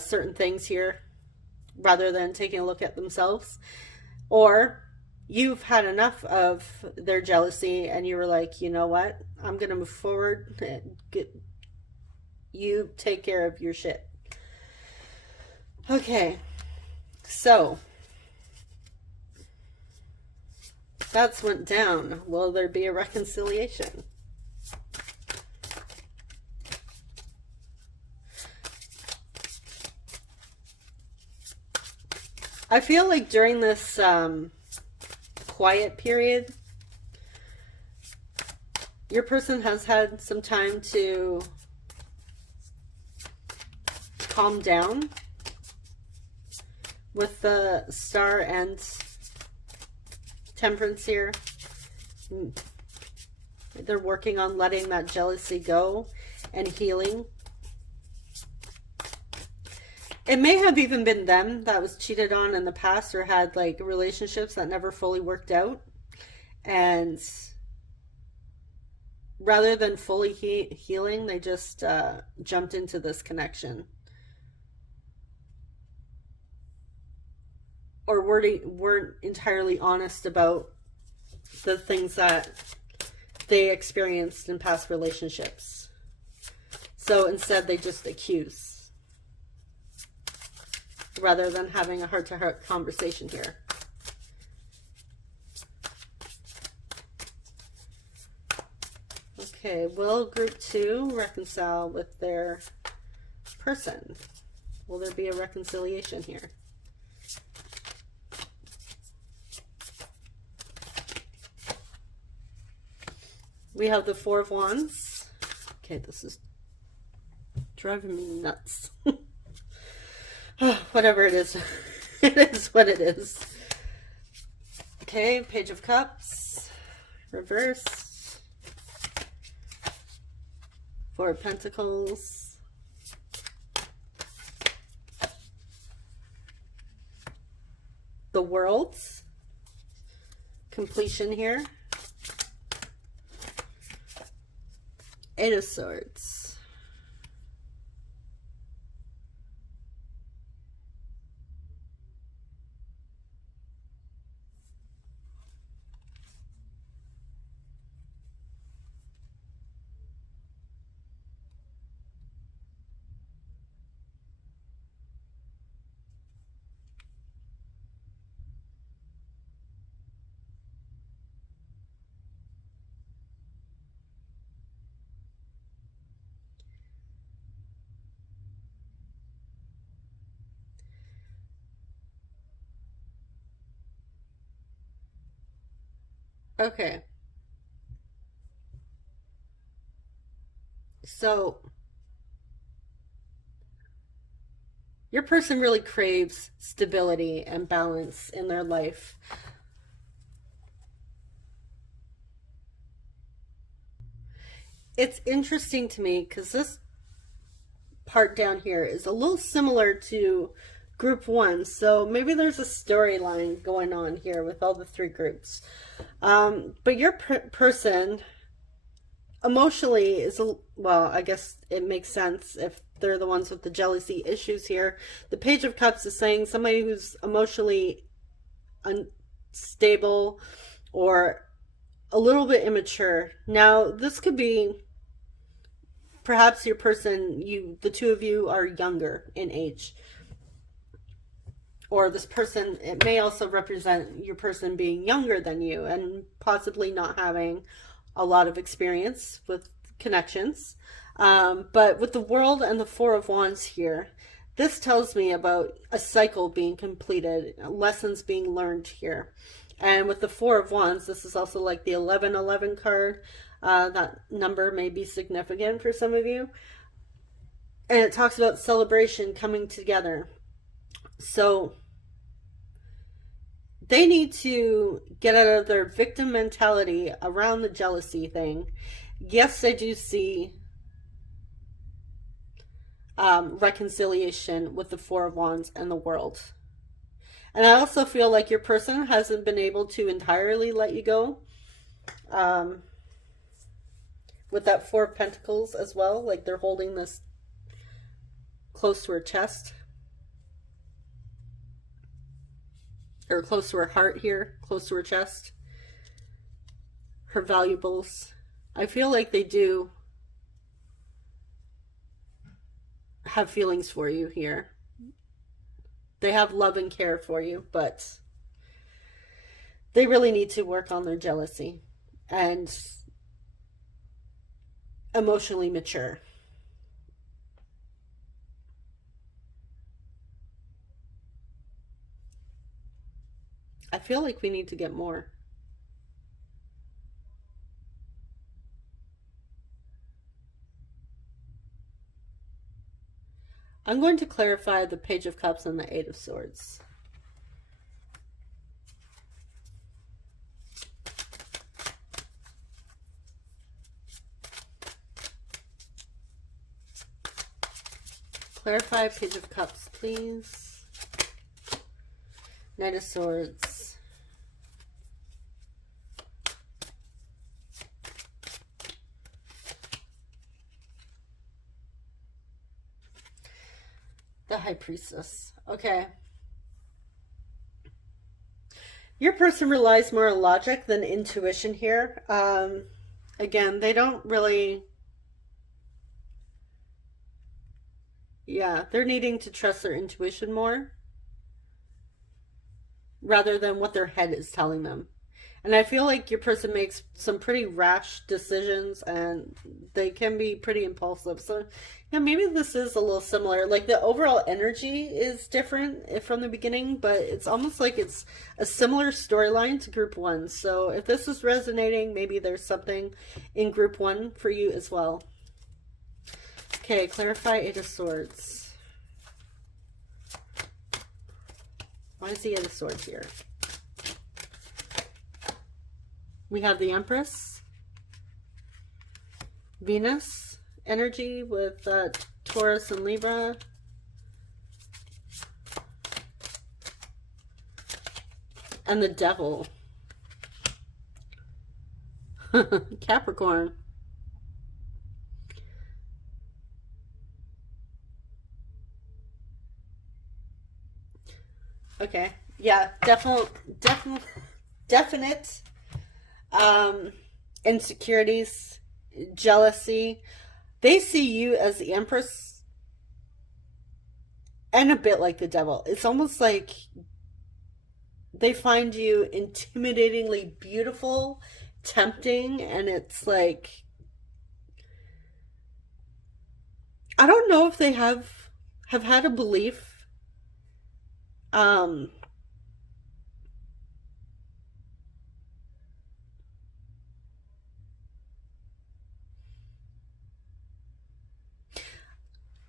certain things here rather than taking a look at themselves. Or you've had enough of their jealousy and you were like, you know what, I'm gonna move forward and you take care of your shit. Okay, so that's went down. Will there be a reconciliation? I feel like during this quiet period, your person has had some time to calm down. With the Star and Temperance here, they're working on letting that jealousy go and healing. It may have even been them that was cheated on in the past or had like relationships that never fully worked out. And rather than fully healing, they just jumped into this connection. Or weren't entirely honest about the things that they experienced in past relationships. So instead they just accuse, rather than having a heart-to-heart conversation here. Okay, will group 2 reconcile with their person? Will there be a reconciliation here? We have the Four of Wands. Okay, this is driving me nuts. Whatever it is, it is what it is. Okay, Page of Cups, reversed. Four of Pentacles. the World's completion here. Eight of Swords. Okay. So your person really craves stability and balance in their life. It's interesting to me because this part down here is a little similar to group one, so maybe there's a storyline going on here with all the three groups. But your person emotionally is well, I guess it makes sense if they're the ones with the jealousy issues here. The Page of Cups is saying somebody who's emotionally unstable or a little bit immature. Now, this could be perhaps your person, the two of you are younger in age. Or this person, it may also represent your person being younger than you and possibly not having a lot of experience with connections. But with the World and the Four of Wands here, this tells me about a cycle being completed, lessons being learned here. And with the Four of Wands, this is also like the 1111 card. That number may be significant for some of you. And it talks about celebration coming together. So they need to get out of their victim mentality around the jealousy thing. Yes, I do see reconciliation with the Four of Wands and the World. And I also feel like your person hasn't been able to entirely let you go. With that Four of Pentacles as well, like they're holding this close to her chest. Or close to her heart here, close to her chest. Her valuables. I feel like they do have feelings for you here. They have love and care for you, but they really need to work on their jealousy and emotionally mature. I feel like we need to get more. I'm going to clarify the Page of Cups and the Eight of Swords. Clarify Page of Cups, please. Knight of Swords. The High Priestess. Okay. Your person relies more on logic than intuition here. Again, they don't really... Yeah, they're needing to trust their intuition more rather than what their head is telling them. And I feel like your person makes some pretty rash decisions and they can be pretty impulsive. So, yeah, maybe this is a little similar. Like the overall energy is different from the beginning, but it's almost like it's a similar storyline to group one. So if this is resonating, maybe there's something in group one for you as well. Okay, clarify Eight of Swords. Why is the Eight of Swords here? We have the Empress, Venus energy with Taurus and Libra, And the devil. Capricorn. Okay. Yeah, definite insecurities, jealousy. They see you as the Empress and a bit like the devil. It's almost like they find you intimidatingly beautiful, tempting, and it's like, I don't know if they have had a belief um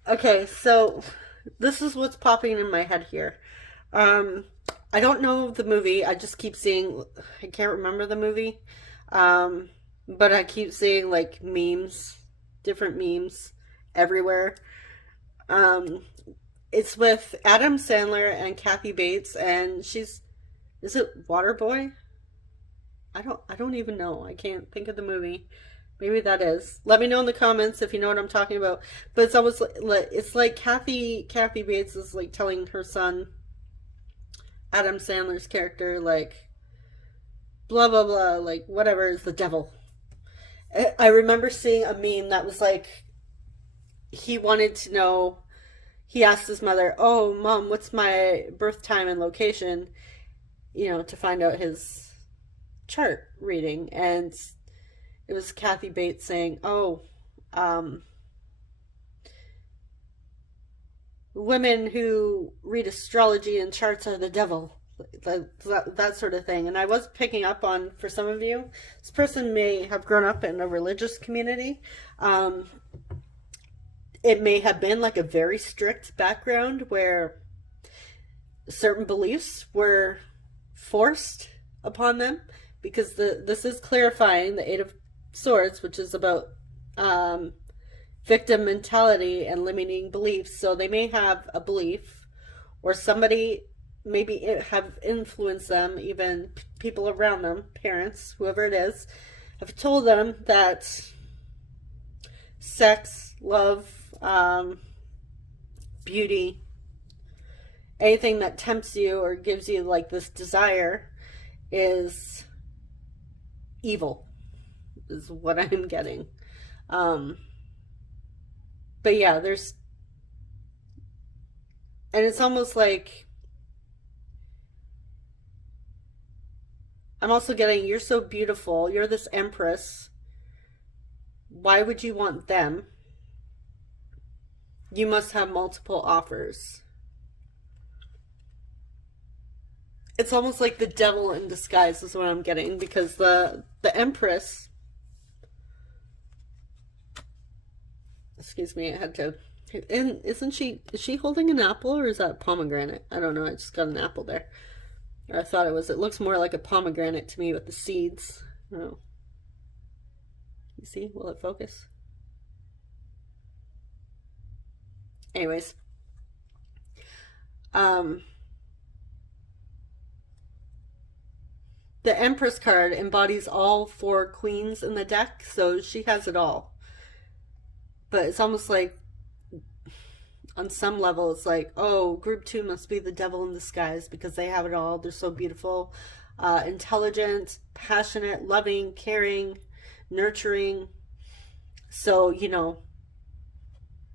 okay, so this is what's popping in my head here. Um, I don't know the movie. I just keep seeing, I can't remember the movie. Um, but I keep seeing like memes, different memes everywhere. Um, it's with Adam Sandler and Kathy Bates, and is it Waterboy? I don't even know. I can't think of the movie. Maybe that is. Let me know in the comments if you know what I'm talking about. But it's almost like it's like Kathy Bates is like telling her son Adam Sandler's character like blah blah blah, like whatever is the devil. I remember seeing a meme that was like he wanted to know, he asked his mother, "Oh, mom, what's my birth time and location?" To find out his chart reading, and it was Kathy Bates saying, "Oh, um, women who read astrology and charts are the devil," that sort of thing. And I was picking up on, for some of you, this person may have grown up in a religious community. It may have been like a very strict background where certain beliefs were forced upon them, because this is clarifying the Eight of Swords, which is about victim mentality and limiting beliefs. So they may have a belief, or somebody maybe have influenced them, even people around them, parents, whoever it is, have told them that sex, love, beauty, anything that tempts you or gives you like this desire is evil, is what I'm getting. But yeah, and it's almost like I'm also getting, you're so beautiful, you're this Empress, why would you want them? You must have multiple offers. It's almost like the devil in disguise is what I'm getting, because the Empress, excuse me, I had to, and is she holding an apple, or is that a pomegranate? I don't know, I just got an apple there. Or I thought it looks more like a pomegranate to me with the seeds. Oh. You see, will it focus? Anyways. The Empress card embodies all four queens in the deck, so she has it all. But it's almost like, on some level, it's like, oh, group 2 must be the devil in disguise because they have it all. They're so beautiful, intelligent, passionate, loving, caring, nurturing. So,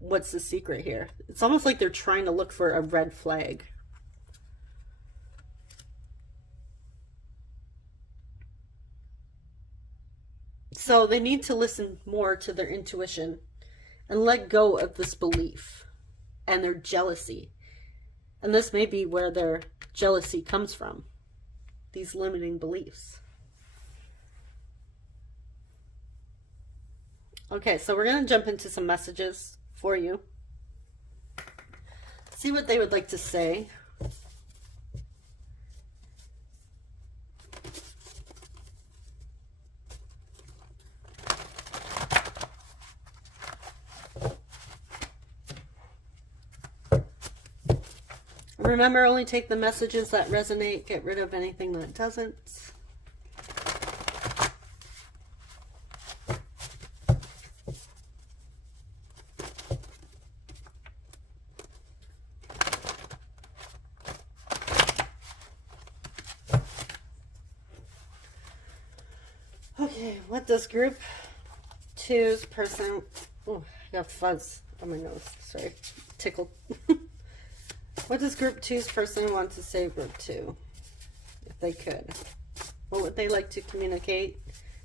what's the secret here? It's almost like they're trying to look for a red flag. So they need to listen more to their intuition and let go of this belief and their jealousy. And this may be where their jealousy comes from, these limiting beliefs. Okay, so we're going to jump into some messages for you. See what they would like to say. Remember, only take the messages that resonate. Get rid of anything that doesn't. Okay, what does group 2's person... Oh, I got fuzz on my nose. Sorry. Tickled. What does group 2's person want to say group 2? If they could. What would they like to communicate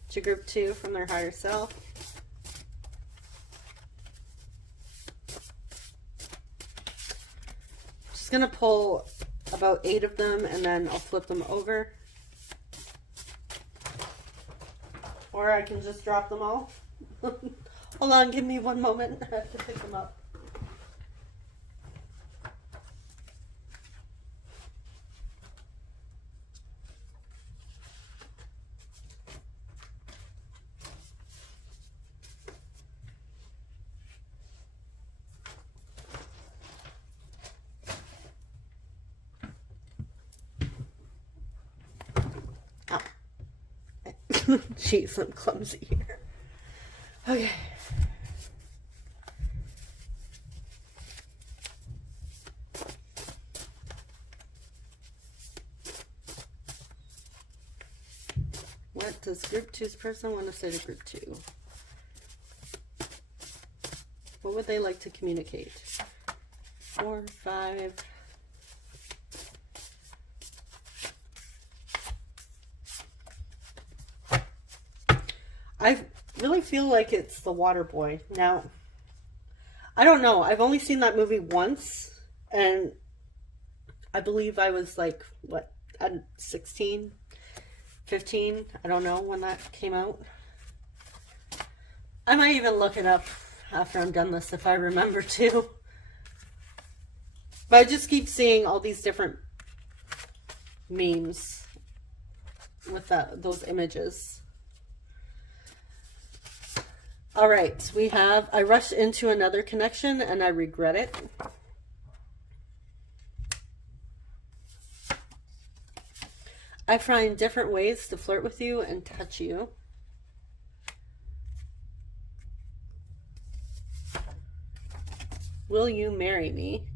to group 2 from their higher self? Just going to pull about 8 of them and then I'll flip them over. Or I can just drop them all. Hold on, give me one moment. I have to pick them up. Jeez, I'm clumsy here. Okay. What does group 2's person want to say to group 2? What would they like to communicate? 4, 5... I really feel like it's the Water Boy. Now, I don't know. I've only seen that movie once, and I believe I was like, what, 16, 15? I don't know when that came out. I might even look it up after I'm done this if I remember to. But I just keep seeing all these different memes with those images. All right, we have, I rushed into another connection and I regret it. I find different ways to flirt with you and touch you. Will you marry me?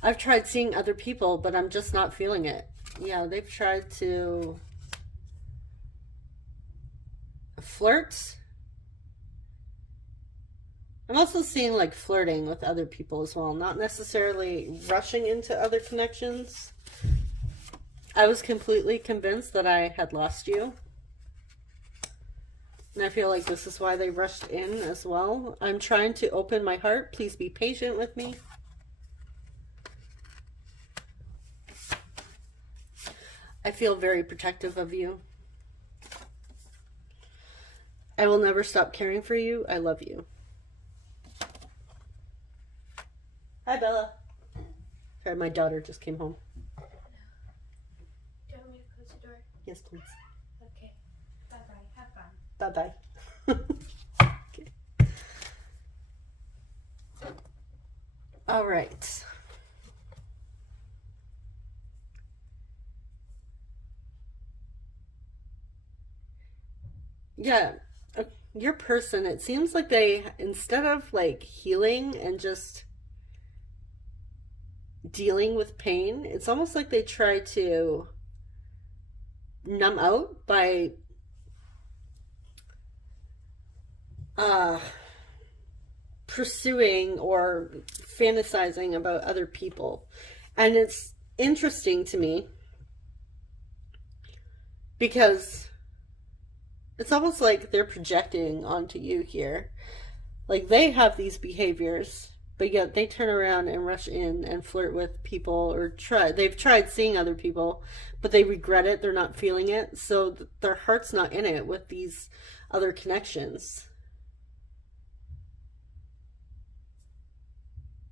I've tried seeing other people, but I'm just not feeling it. Yeah, they've tried to flirt. I'm also seeing like flirting with other people as well, not necessarily rushing into other connections. I was completely convinced that I had lost you. And I feel like this is why they rushed in as well. I'm trying to open my heart. Please be patient with me. I feel very protective of you. I will never stop caring for you. I love you. Hi, Bella. Sorry, my daughter just came home. Do you want me to close the door? Yes, please. Okay. Bye-bye. Have fun. Bye-bye. Okay. All right. Yeah, your person, it seems like they, instead of like healing and just dealing with pain, it's almost like they try to numb out by pursuing or fantasizing about other people. And it's interesting to me because it's almost like they're projecting onto you here. Like they have these behaviors, but yet they turn around and rush in and flirt with people or they've tried seeing other people, but they regret it. They're not feeling it. So their heart's not in it with these other connections.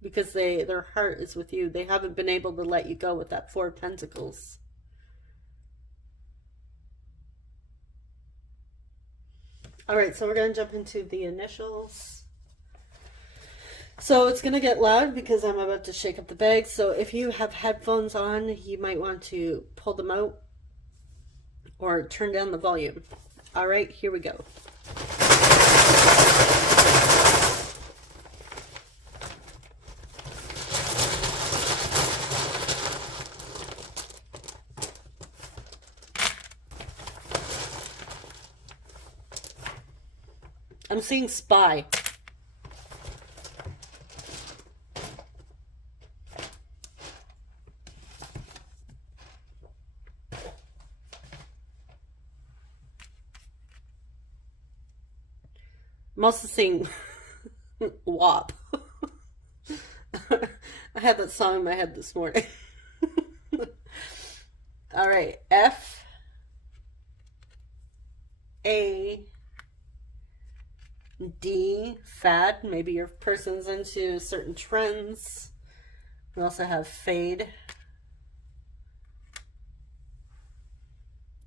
Because their heart is with you. They haven't been able to let you go with that 4 of Pentacles. All right, so we're going to jump into the initials. So it's going to get loud because I'm about to shake up the bag. So if you have headphones on, you might want to pull them out or turn down the volume. All right, here we go. I'm seeing spy. I'm also seeing WAP. I had that song in my head this morning. All right, F A D, fad. Maybe your person's into certain trends. We also have fade.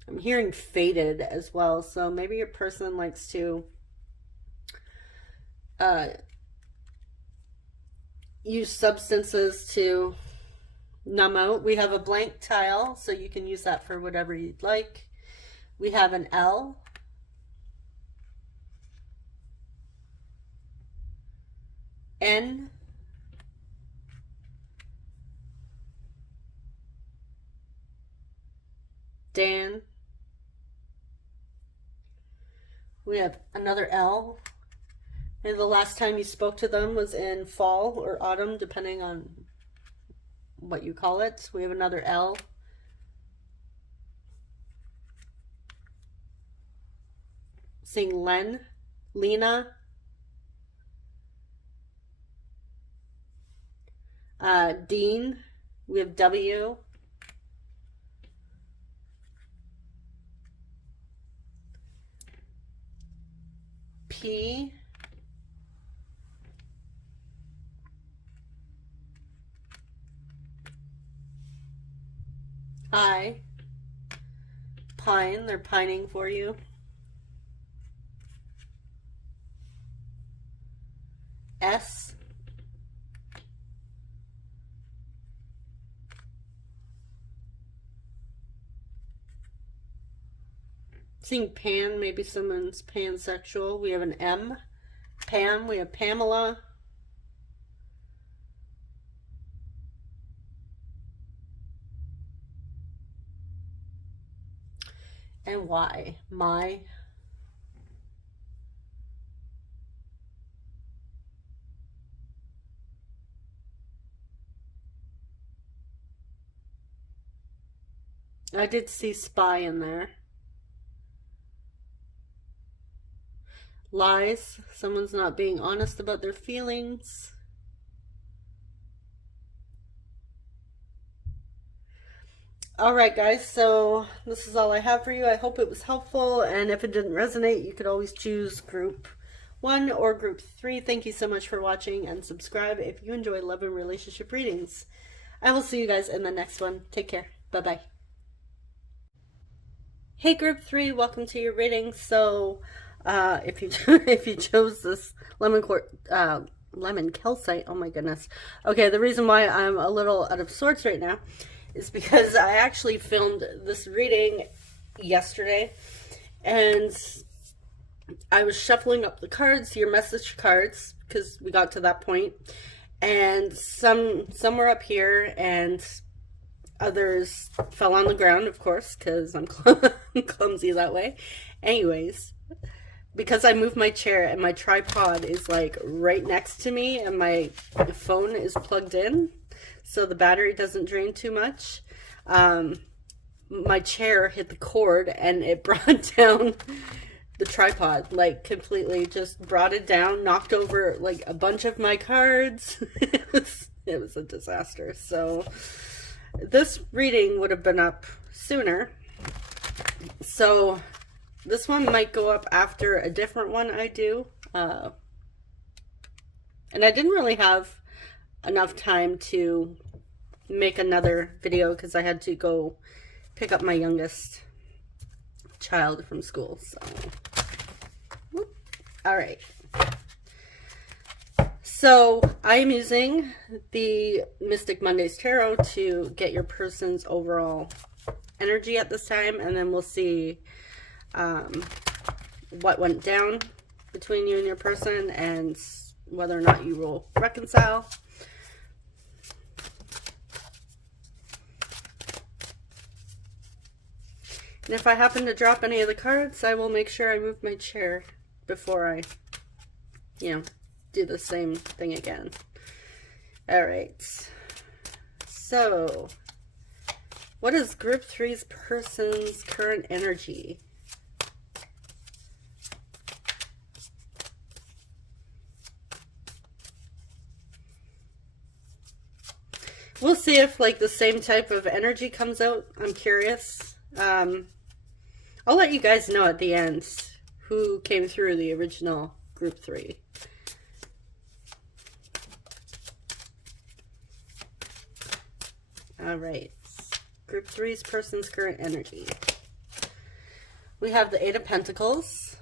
I'm hearing faded as well, so maybe your person likes to use substances to numb out. We have a blank tile, so you can use that for whatever you'd like. We have an L. N. Dan. We have another L. And the last time you spoke to them was in fall or autumn, depending on what you call it. We have another L. Seeing Len, Lena, Dean. We have W. P. I. Pine. They're pining for you. S. Seeing pan, maybe someone's pansexual. We have an M. Pam. We have Pamela. And Y. My. I did see spy in there. Lies. Someone's not being honest about their feelings. All right, guys, so this is all I have for you. I hope it was helpful, and if it didn't resonate, you could always choose group 1 or group 3. Thank you so much for watching, and subscribe if you enjoy love and relationship readings. I will see you guys in the next one. Take care. Bye-bye. Hey, group 3, welcome to your reading. So if you chose this lemon calcite, oh my goodness. Okay, the reason why I'm a little out of sorts right now is because I actually filmed this reading yesterday, and I was shuffling up the cards, your message cards, because we got to that point, and some were up here and others fell on the ground, of course, because I'm clumsy that way. Anyways, because I moved my chair and my tripod is like right next to me and my phone is plugged in, so the battery doesn't drain too much, my chair hit the cord and it brought down the tripod, like completely just brought it down, knocked over like a bunch of my cards. It was a disaster. So this reading would have been up sooner. So this one might go up after a different one I do. And I didn't really have enough time to make another video because I had to go pick up my youngest child from school. So All right. So I am using the Mystic Mondays Tarot to get your person's overall energy at this time, and then we'll see what went down between you and your person and whether or not you will reconcile. And if I happen to drop any of the cards, I will make sure I move my chair before I, do the same thing again. All right. So, what is Group 3's person's current energy? We'll see if like the same type of energy comes out. I'm curious. I'll let you guys know at the end who came through the original Group 3. All right. Group 3's person's current energy. We have the Eight of Pentacles.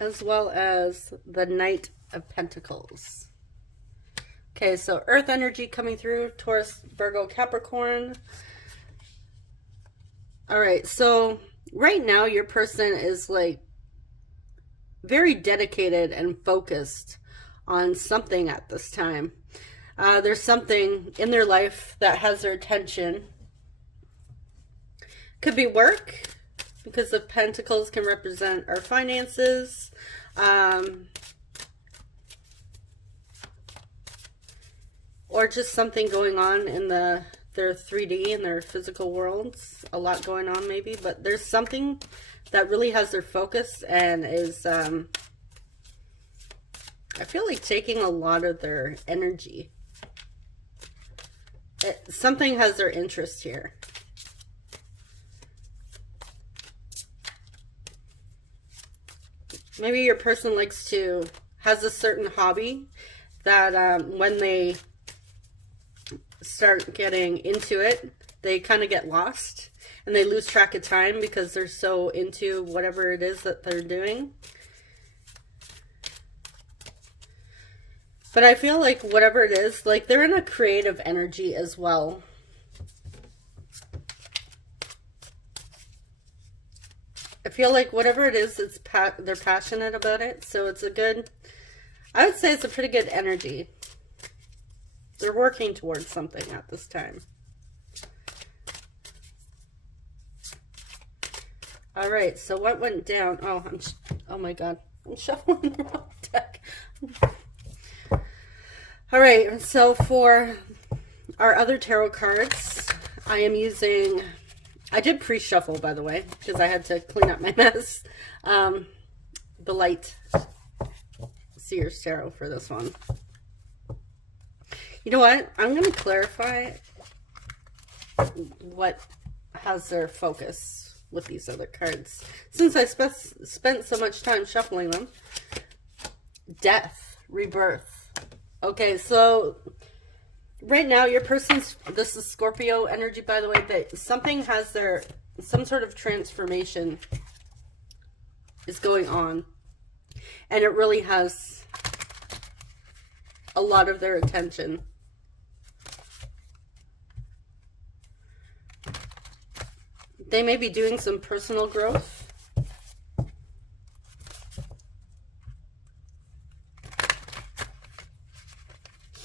As well as the Knight of Pentacles. Okay, so Earth energy coming through, Taurus, Virgo, Capricorn. All right, so right now your person is like very dedicated and focused on something at this time. There's something in their life that has their attention. Could be work, because the Pentacles can represent our finances. Or just something going on in their 3D and their physical worlds. A lot going on maybe, but there's something that really has their focus and is, I feel like taking a lot of their energy. Something has their interest here. Maybe your person has a certain hobby that when they start getting into it, they kind of get lost and they lose track of time because they're so into whatever it is that they're doing. But I feel like whatever it is, like they're in a creative energy as well. I feel like whatever it is, they're passionate about it. So it's I would say it's a pretty good energy. They're working towards something at this time. All right, so what went down? Oh my God, I'm shuffling the wrong deck. All right, so for our other tarot cards, I am using, I did pre-shuffle, by the way, because I had to clean up my mess. The Light Seer's Tarot for this one. You know what? I'm going to clarify what has their focus with these other cards. Since I spent so much time shuffling them. Death, rebirth. Okay, so right now your person's, this is Scorpio energy, by the way, that something has some sort of transformation is going on. And it really has a lot of their attention. They may be doing some personal growth.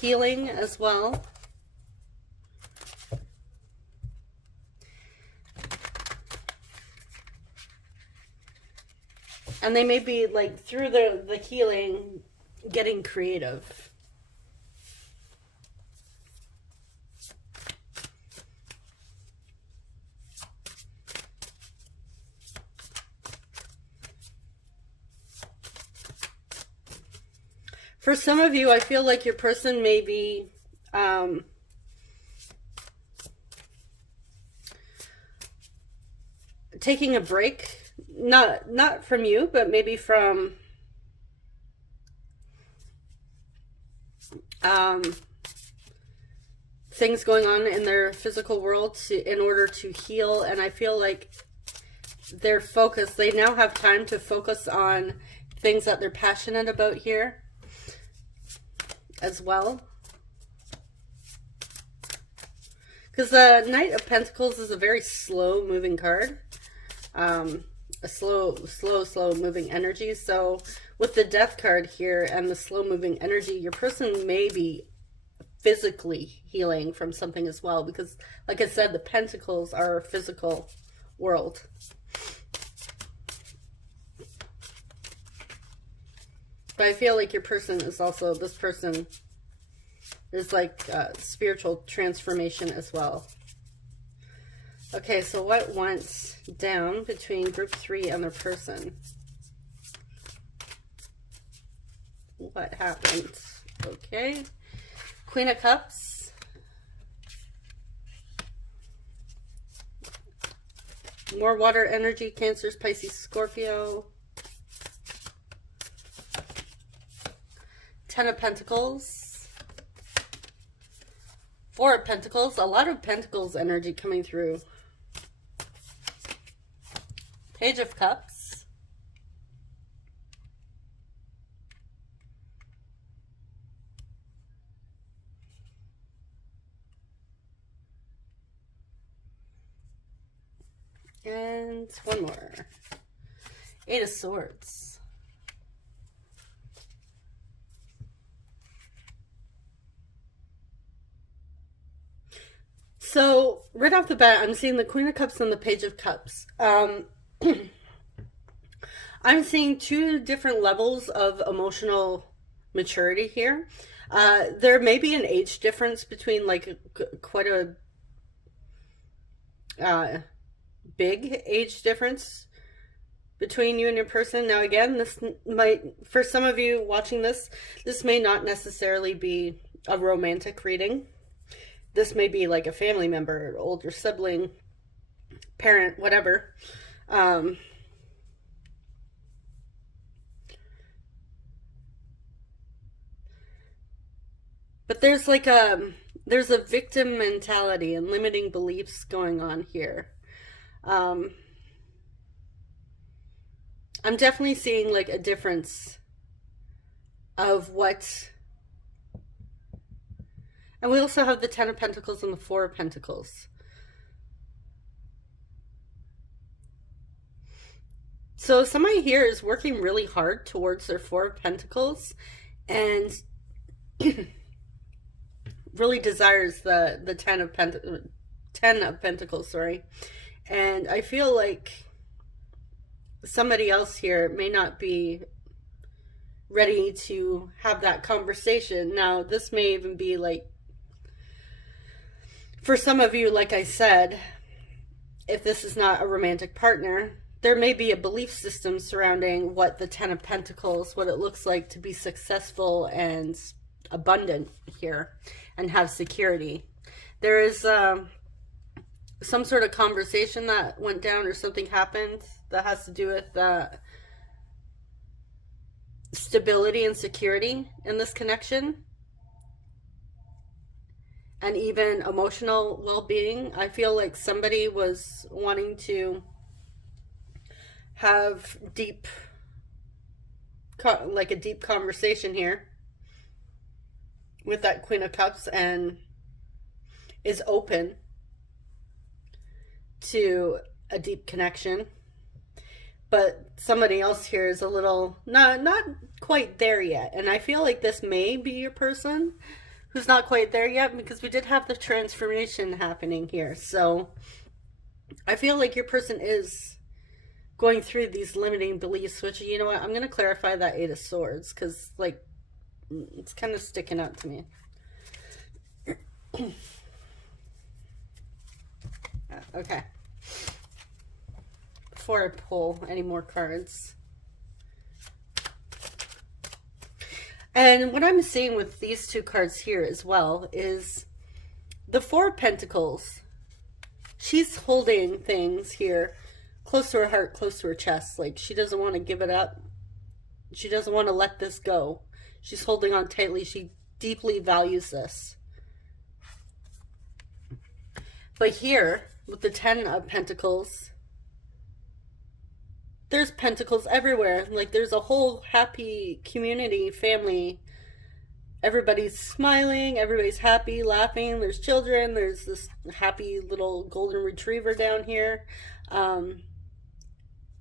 Healing as well. And they may be like through the healing getting creative. For some of you, I feel like your person may be taking a break. Not from you, but maybe from things going on in their physical world in order to heal. And I feel like their focus, they now have time to focus on things that they're passionate about here as well. Because the Knight of Pentacles is a very slow moving card. A slow moving energy. So with the Death card here and the slow moving energy, your person may be physically healing from something as well. Because like I said, the Pentacles are a physical world. But I feel like your person is also, this person is like spiritual transformation as well. Okay, so what went down between group 3 and their person? What happened? Okay. Queen of Cups. More water energy, Cancers, Pisces, Scorpio. Ten of Pentacles. Four of Pentacles. A lot of Pentacles energy coming through. Page of Cups. And one more. Eight of Swords. So, right off the bat, I'm seeing the Queen of Cups and the Page of Cups. I'm seeing two different levels of emotional maturity here. There may be an age difference between like quite a big age difference between you and your person. Now again, this might, for some of you watching this may not necessarily be a romantic reading. This may be like a family member, older sibling, parent, whatever. But there's like there's a victim mentality and limiting beliefs going on here. I'm definitely seeing like a difference of what. And we also have the Ten of Pentacles and the Four of Pentacles. So somebody here is working really hard towards their Four of Pentacles and really desires the Ten of Pentacles, sorry. And I feel like somebody else here may not be ready to have that conversation. Now, this may even be like, for some of you, like I said, if this is not a romantic partner, there may be a belief system surrounding what the Ten of Pentacles, what it looks like to be successful and abundant here and have security. There is some sort of conversation that went down or something happened that has to do with stability and security in this connection. And even emotional well-being. I feel like somebody was wanting to have a deep conversation here with that Queen of Cups and is open to a deep connection. But somebody else here is a little not quite there yet. And I feel like this may be your person who's not quite there yet, because we did have the transformation happening here. So I feel like your person is going through these limiting beliefs, which, you know what, I'm going to clarify that Eight of Swords, because like it's kind of sticking out to me. Okay. Before I pull any more cards. And what I'm seeing with these two cards here as well is the Four of Pentacles. She's holding things here close to her heart, close to her chest. Like she doesn't want to give it up. She doesn't want to let this go. She's holding on tightly. She deeply values this. But here, with the Ten of Pentacles, there's pentacles everywhere. Like there's a whole happy community, family. Everybody's smiling, everybody's happy, laughing. There's children. There's this happy little golden retriever down here.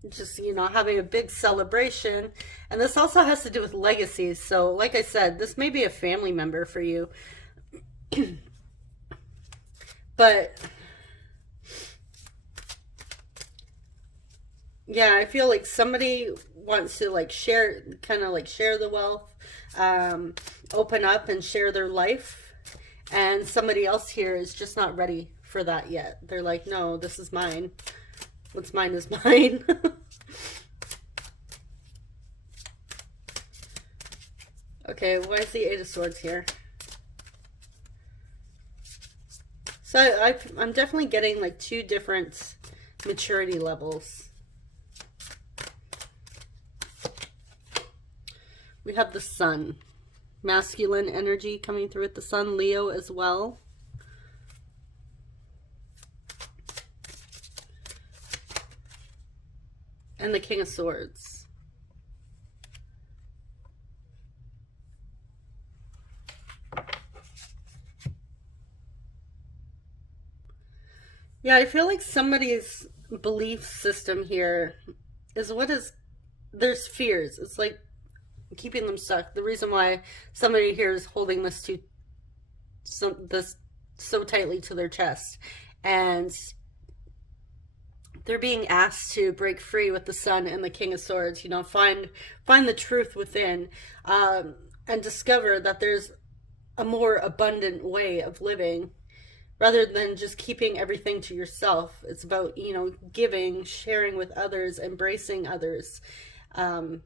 Just, you know, having a big celebration. And this also has to do with legacies. So, like I said, this may be a family member for you. But yeah, I feel like somebody wants to like share, kind of like share the wealth, open up and share their life. And somebody else here is just not ready for that yet. They're like, no, this is mine. What's mine is mine. Okay, why is the Eight of Swords here? So I'm definitely getting like two different maturity levels. We have the Sun. Masculine energy coming through with the Sun. Leo as well. And the King of Swords. Yeah, I feel like somebody's belief system here is there's fears. It's like keeping them stuck. The reason why somebody here is holding this so tightly to their chest, and they're being asked to break free with the Sun and the King of Swords. You know, find the truth within, and discover that there's a more abundant way of living, rather than just keeping everything to yourself. It's about, you know, giving, sharing with others, embracing others, and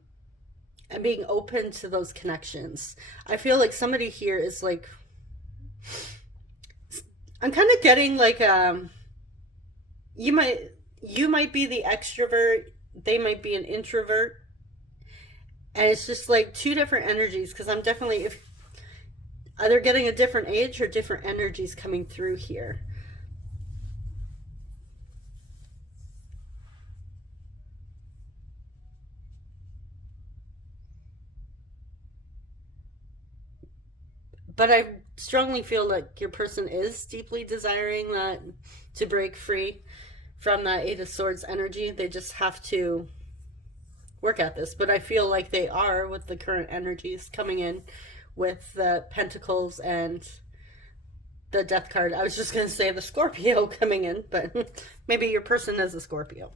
being open to those connections. I feel like somebody here is like, I'm kind of getting like, you might be the extrovert, they might be an introvert, and it's just like two different energies, because I'm definitely either getting a different age or different energies coming through here. But I strongly feel like your person is deeply desiring that, to break free from that Eight of Swords energy. They just have to work at this. But I feel like they are, with the current energies coming in with the Pentacles and the Death card. I was just going to say the Scorpio coming in, but maybe your person is a Scorpio.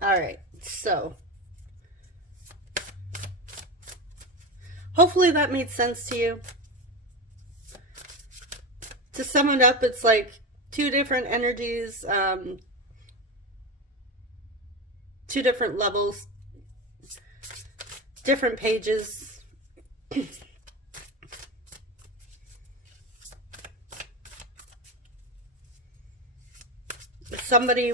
All right, so hopefully that made sense to you. To sum it up, it's like two different energies, two different levels, different pages. Somebody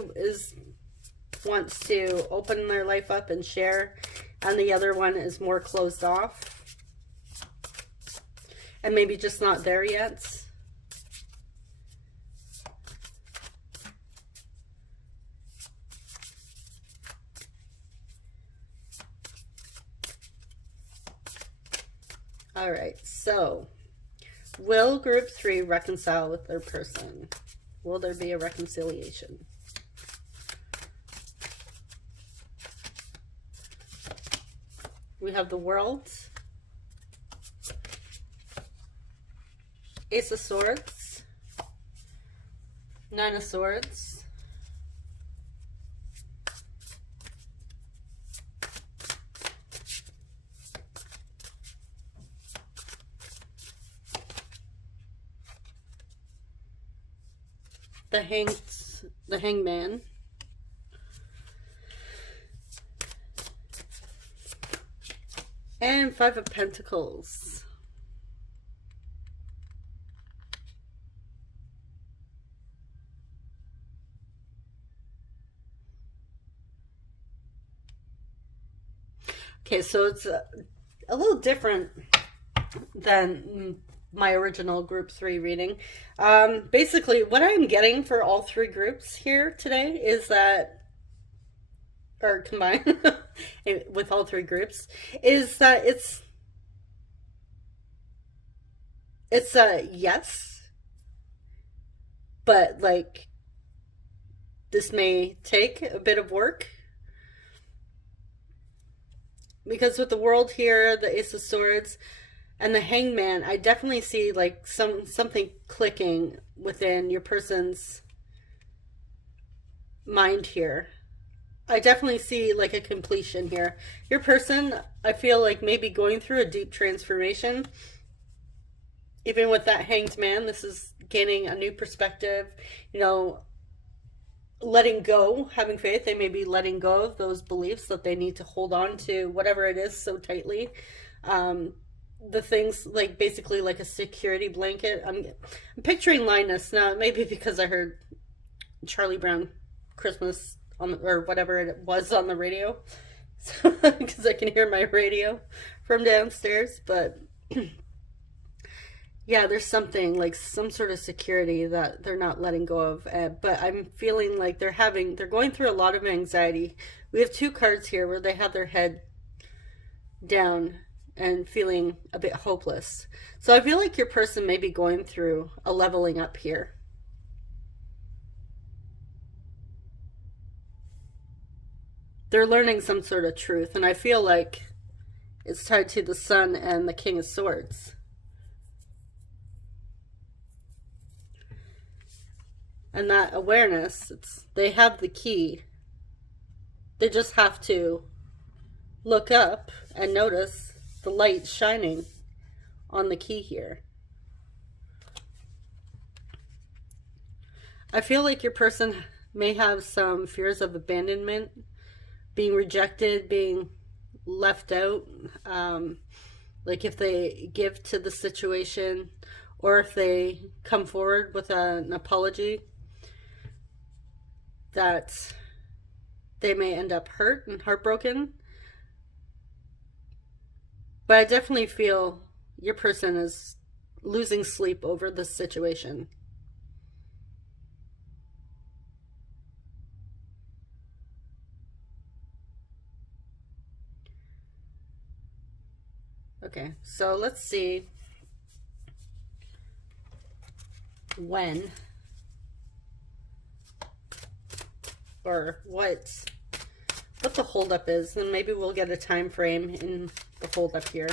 wants to open their life up and share, and the other one is more closed off and maybe just not there yet. All right, so will group 3 reconcile with their person? Will there be a reconciliation? We have the World, Ace of Swords, Nine of Swords, the Hangman, and Five of Pentacles. Okay, so it's a little different than my original group 3 reading. Basically, what I'm getting for all 3 groups here today is that or combine with all three groups, is that it's a yes, but like this may take a bit of work because with the World here, the Ace of Swords, and the Hangman, I definitely see like something clicking within your person's mind here. I definitely see like a completion here. Your person, I feel like maybe going through a deep transformation. Even with that Hanged Man, this is gaining a new perspective, you know, letting go, having faith. They may be letting go of those beliefs that they need to hold on to, whatever it is, so tightly. The things like basically like a security blanket. I'm picturing Linus now, maybe because I heard Charlie Brown Christmas on or whatever it was on the radio, because I can hear my radio from downstairs. But yeah, there's something like some sort of security that they're not letting go of. But I'm feeling like they're going through a lot of anxiety. We have two cards here where they have their head down and feeling a bit hopeless. So I feel like your person may be going through a leveling up here. They're learning some sort of truth, and I feel like it's tied to the Sun and the King of Swords. And that awareness, they have the key. They just have to look up and notice the light shining on the key here. I feel like your person may have some fears of abandonment, being rejected, being left out. Like if they give to the situation or if they come forward with an apology, that they may end up hurt and heartbroken. But I definitely feel your person is losing sleep over this situation. Okay, so let's see when or what the holdup is, and maybe we'll get a time frame in the holdup here.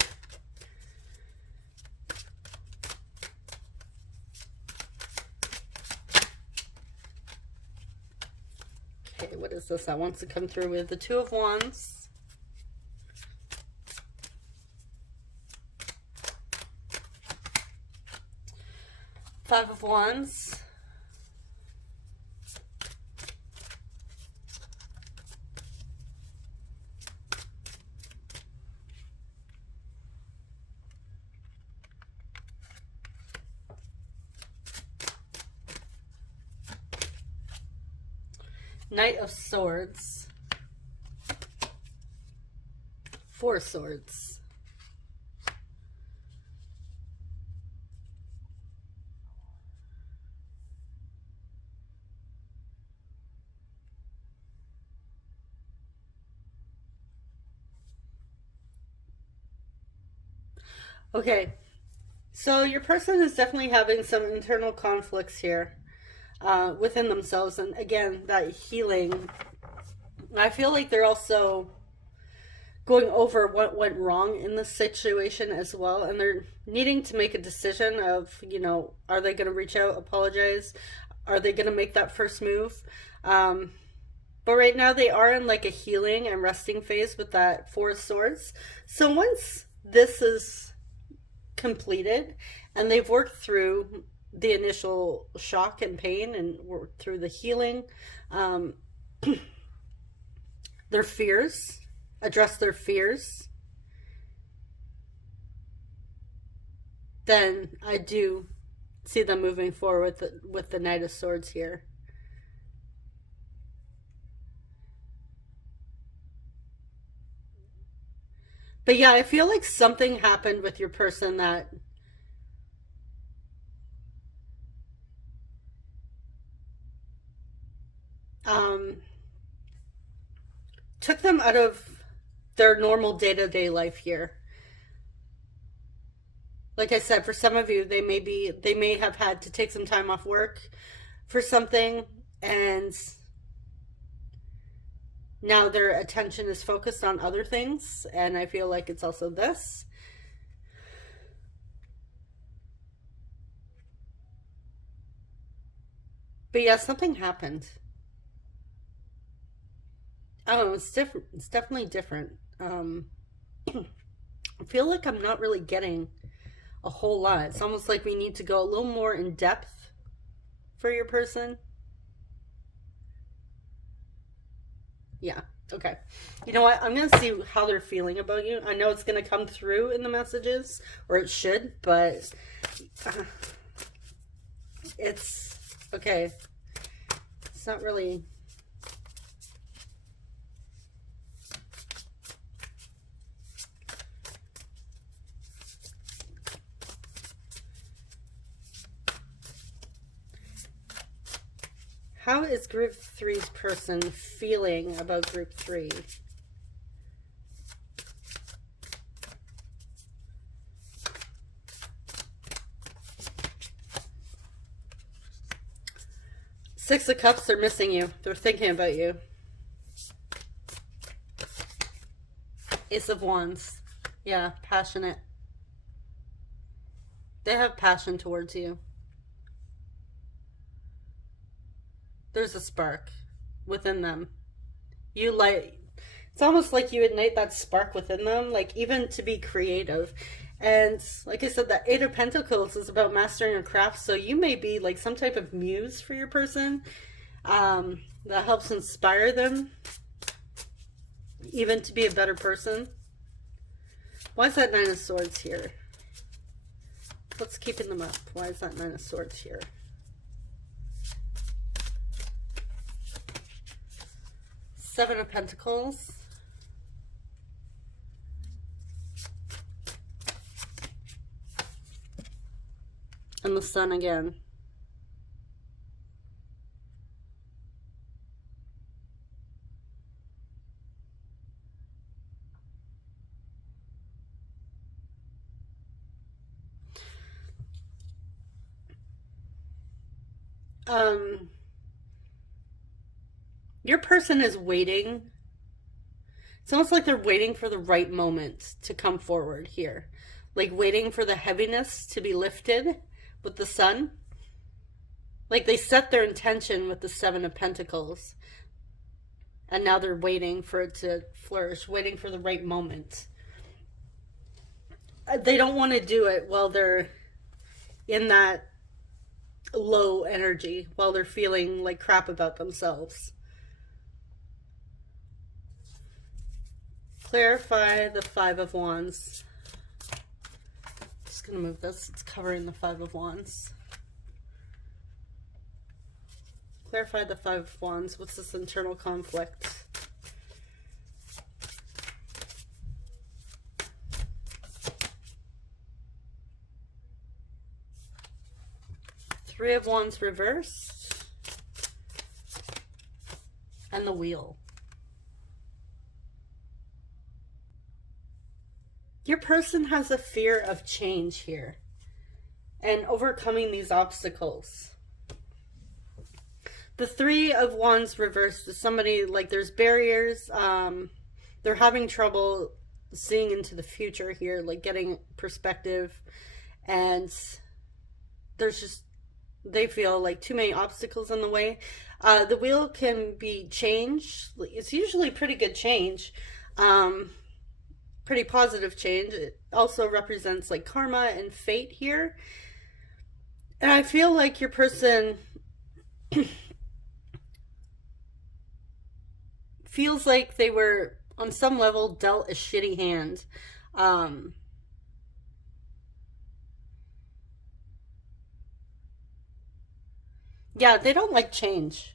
Okay, what is this that wants to come through with the Two of Wands? Five of Wands. Knight of Swords. Four of Swords. Okay, so your person is definitely having some internal conflicts here within themselves. And again, that healing, I feel like they're also going over what went wrong in the situation as well. And they're needing to make a decision of, you know, are they going to reach out, apologize? Are they going to make that first move? But right now they are in like a healing and resting phase with that Four of Swords. So once this is completed and they've worked through the initial shock and pain and worked through the healing, their fears, address their fears, then I do see them moving forward with the Knight of Swords here. But yeah, I feel like something happened with your person that took them out of their normal day-to-day life here. Like I said, for some of you, they may have had to take some time off work for something, and now their attention is focused on other things, and I feel like it's also this. But yeah, something happened. I don't know, it's different. It's definitely different. I feel like I'm not really getting a whole lot. It's almost like we need to go a little more in depth for your person. Yeah, okay. You know what? I'm going to see how they're feeling about you. I know it's going to come through in the messages, or it should, but it's okay. It's not really. How is group 3's person feeling about group 3? Six of Cups, they're missing you. They're thinking about you. Ace of Wands. Yeah, passionate. They have passion towards you. There's a spark within them. You like, it's almost like you ignite that spark within them, like even to be creative. And like I said, that Eight of Pentacles is about mastering your craft. So you may be like some type of muse for your person that helps inspire them even to be a better person. Why is that Nine of Swords here? What's keeping them up? Why is that Nine of Swords here? Seven of Pentacles. And the Sun again. Your person is waiting. It's almost like they're waiting for the right moment to come forward here. Like waiting for the heaviness to be lifted with the Sun. Like they set their intention with the Seven of Pentacles. And now they're waiting for it to flourish. Waiting for the right moment. They don't want to do it while they're in that low energy. While they're feeling like crap about themselves. Clarify the Five of Wands. Just gonna move this. It's covering the Five of Wands. Clarify the Five of Wands. What's this internal conflict? Three of Wands reversed. And the Wheel. Your person has a fear of change here and overcoming these obstacles. The Three of Wands reversed is somebody like there's barriers. They're having trouble seeing into the future here, like getting perspective. And there's just, they feel like too many obstacles in the way. The Wheel can be change. It's usually pretty good change. Pretty positive change. It also represents like karma and fate here. And I feel like your person feels like they were on some level dealt a shitty hand. Yeah, they don't like change.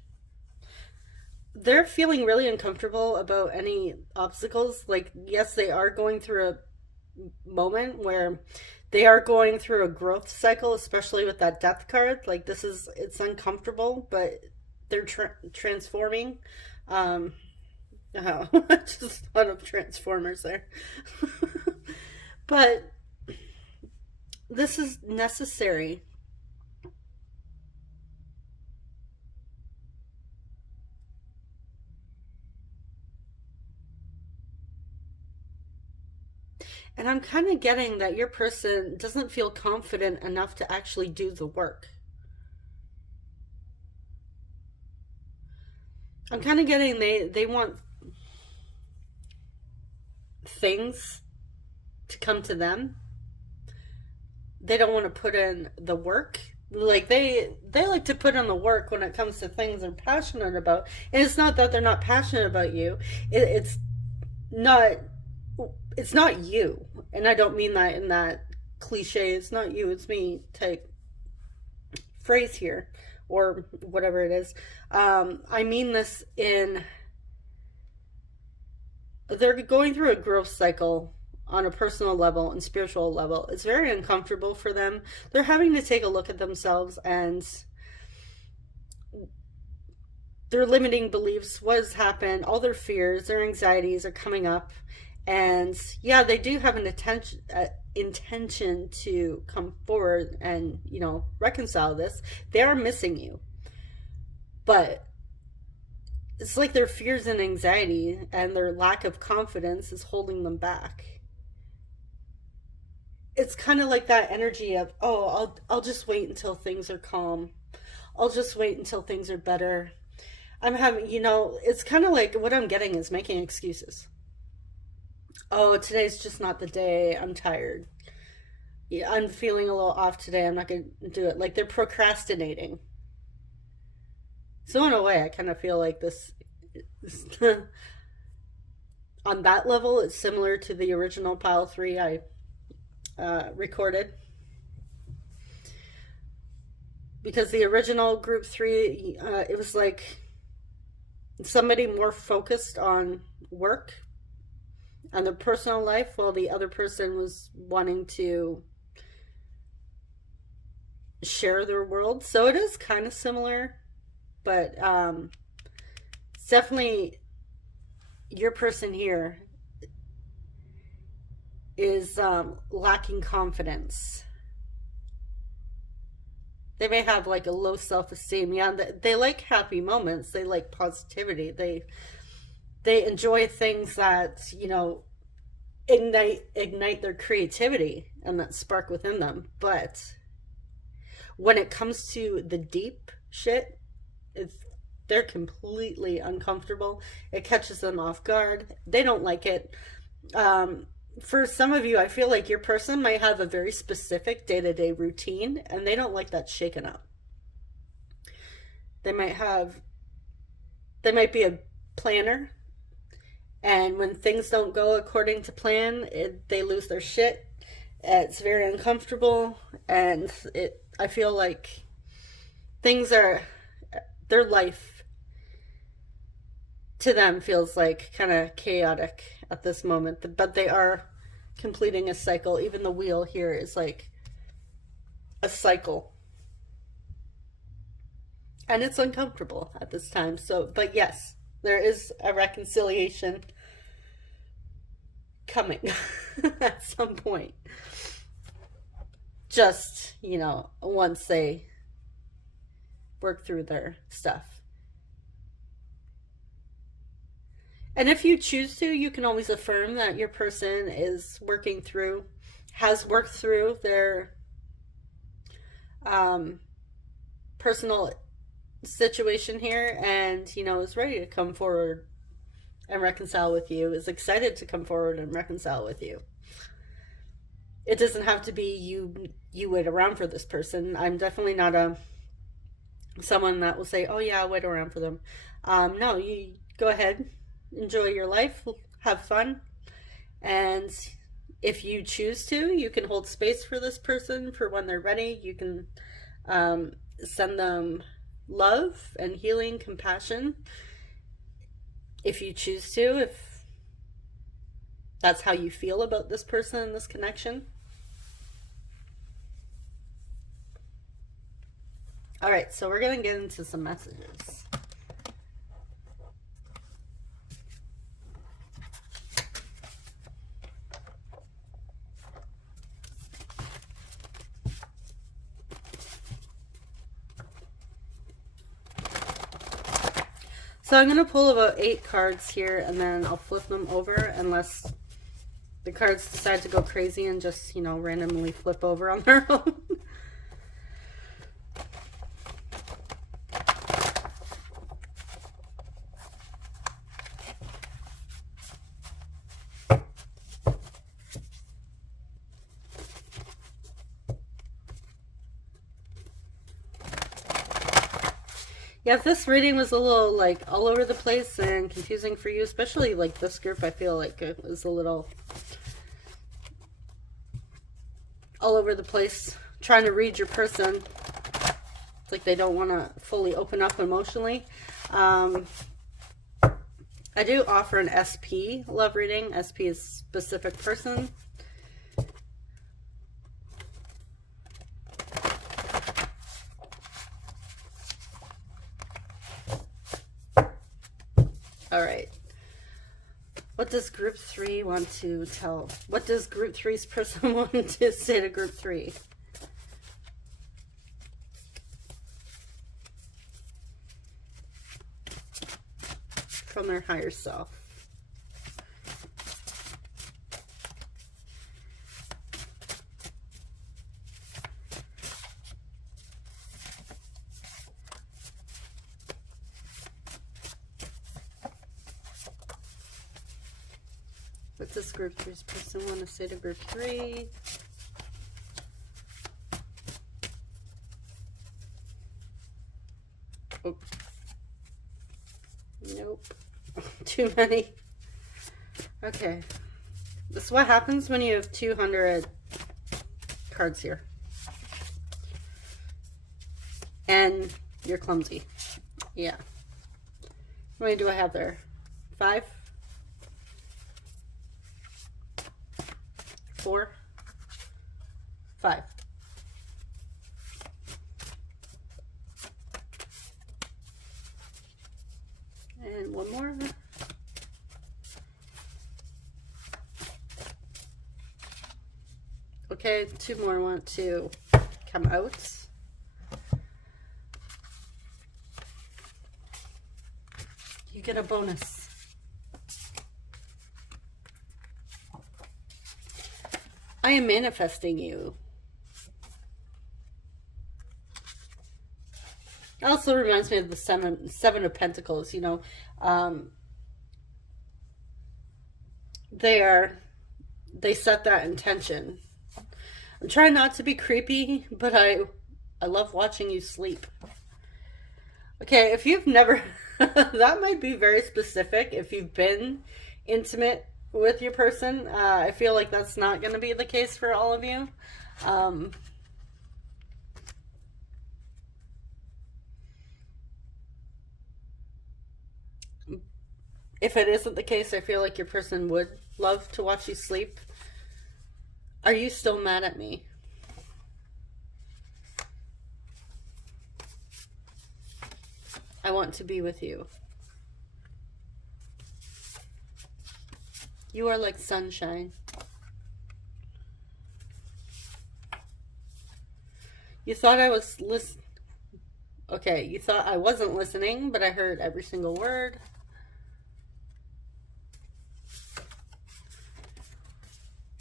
They're feeling really uncomfortable about any obstacles. Like, yes, they are going through a moment where they are going through a growth cycle, especially with that Death card. Like, it's uncomfortable, but they're transforming. Oh, I just thought of Transformers there. But this is necessary. And I'm kind of getting that your person doesn't feel confident enough to actually do the work. I'm kind of getting they want things to come to them. They don't want to put in the work. Like they like to put in the work when it comes to things they're passionate about. And it's not that they're not passionate about you. It's not it's not you. And I don't mean that in that cliche, it's not you, it's me type phrase here, or whatever it is. I mean this in they're going through a growth cycle on a personal level and spiritual level. It's very uncomfortable for them. They're having to take a look at themselves and their limiting beliefs, what has happened, all their fears, their anxieties are coming up. And yeah, they do have an intention to come forward and, reconcile this. They are missing you. But it's like their fears and anxiety and their lack of confidence is holding them back. It's kind of like that energy of, oh, I'll just wait until things are calm. I'll just wait until things are better. I'm having, it's kind of like what I'm getting is making excuses. Oh, today's just not the day. I'm tired. Yeah, I'm feeling a little off today. I'm not going to do it. Like they're procrastinating. So in a way, I kind of feel like this on that level, it's similar to the original pile 3 I recorded. Because the original group 3, it was like somebody more focused on work and their personal life, while the other person was wanting to share their world. So it is kind of similar, but it's definitely your person here is lacking confidence. They may have like a low self-esteem. Yeah, they like happy moments. They like positivity. They enjoy things that, ignite their creativity and that spark within them. But when it comes to the deep shit, they're completely uncomfortable. It catches them off guard. They don't like it. For some of you, I feel like your person might have a very specific day-to-day routine and they don't like that shaken up. They might be a planner, and when things don't go according to plan, they lose their shit. It's very uncomfortable, and I feel like their life to them feels like kind of chaotic at this moment, but they are completing a cycle. Even the wheel here is like a cycle, and it's uncomfortable at this time. So, but yes, there is a reconciliation coming at some point. Just, once they work through their stuff. And if you choose to, you can always affirm that your person has worked through their personal situation here, and, is ready to come forward and reconcile with you, is excited to come forward and reconcile with you. It doesn't have to be you wait around for this person. I'm definitely not someone that will say, oh yeah, I'll wait around for them. No, you go ahead. Enjoy your life, have fun, and if you choose to, you can hold space for this person for when they're ready. You can send them love and healing, compassion, if you choose to, if that's how you feel about this person and this connection. All right, so we're going to get into some messages. So I'm going to pull about 8 cards here, and then I'll flip them over unless the cards decide to go crazy and just, you know, randomly flip over on their own. Yeah, if this reading was a little, like, all over the place and confusing for you, especially, like, this group, I feel like it was a little all over the place trying to read your person. It's like they don't want to fully open up emotionally. I do offer an SP love reading. SP is specific person. All right. What does group 3 want to tell? What does group 3's person want to say to group 3? From their higher self. What does group 3's person want to say to group 3? Oh. Nope. Too many. Okay. This is what happens when you have 200 cards here. And you're clumsy. Yeah. How many do I have there? 5? 4? 5. And one more. Okay, 2 more want to come out. You get a bonus. I am manifesting you. It also reminds me of the seven of Pentacles, you know. They set that intention. I'm trying not to be creepy, but I love watching you sleep. Okay, if you've never, that might be very specific. If you've been intimate with your person, I feel like that's not going to be the case for all of you. If it isn't the case, I feel like your person would love to watch you sleep. Are you still mad at me? I want to be with you. You are like sunshine. You thought I was Okay, you thought I wasn't listening, but I heard every single word.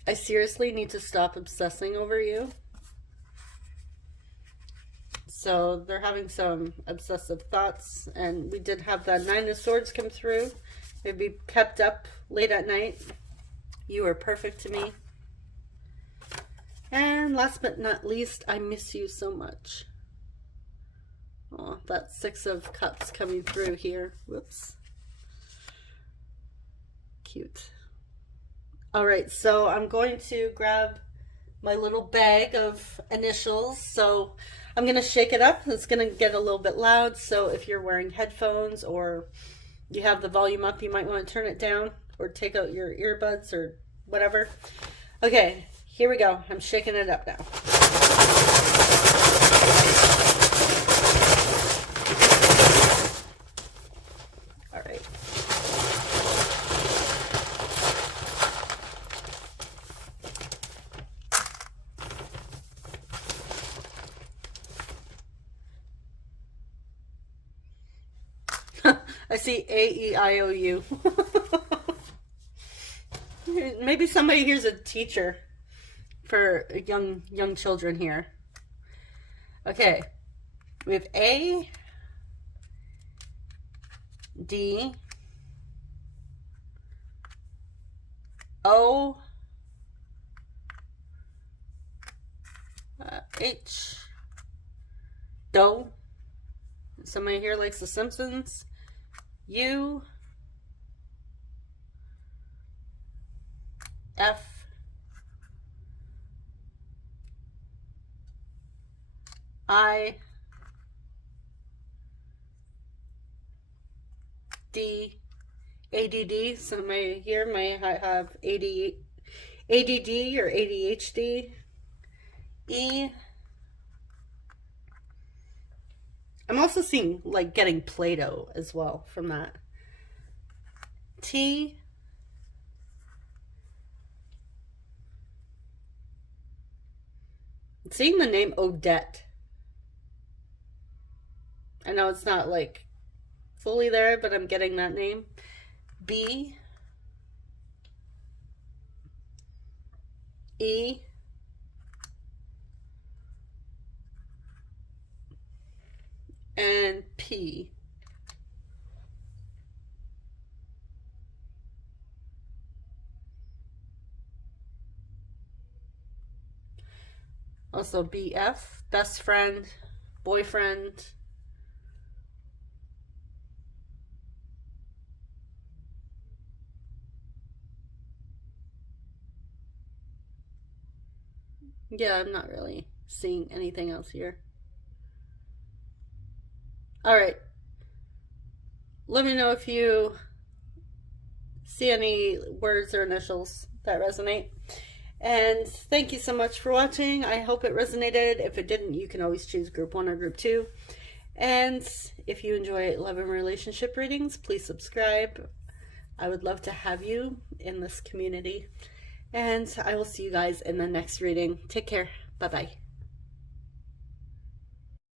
I seriously need to stop obsessing over you. So they're having some obsessive thoughts, and we did have the 9 of Swords come through. They'd be kept up late at night. You are perfect to me. And last but not least, I miss you so much. Oh, that 6 of Cups coming through here. Whoops. Cute. All right, so I'm going to grab my little bag of initials. So I'm going to shake it up. It's going to get a little bit loud. So if you're wearing headphones or you have the volume up, you might want to turn it down or take out your earbuds or whatever. Okay, here we go. I'm shaking it up now. All right. I see A-E-I-O-U. Maybe somebody here's a teacher for young children here. Okay. We have A, D, O, H, Do. Somebody here likes The Simpsons. U, F, I, D, ADD. Somebody here might have ADD or ADHD. E. I'm also seeing like getting Play-Doh as well from that. T. I'm seeing the name Odette. I know it's not like fully there, but I'm getting that name. B. E. And P. Also BF, best friend, boyfriend. Yeah, I'm not really seeing anything else here. Alright. Let me know if you see any words or initials that resonate. And thank you so much for watching. I hope it resonated. If it didn't, you can always choose group 1 or group 2. And if you enjoy love and relationship readings, please subscribe. I would love to have you in this community. And I will see you guys in the next reading. Take care. Bye-bye.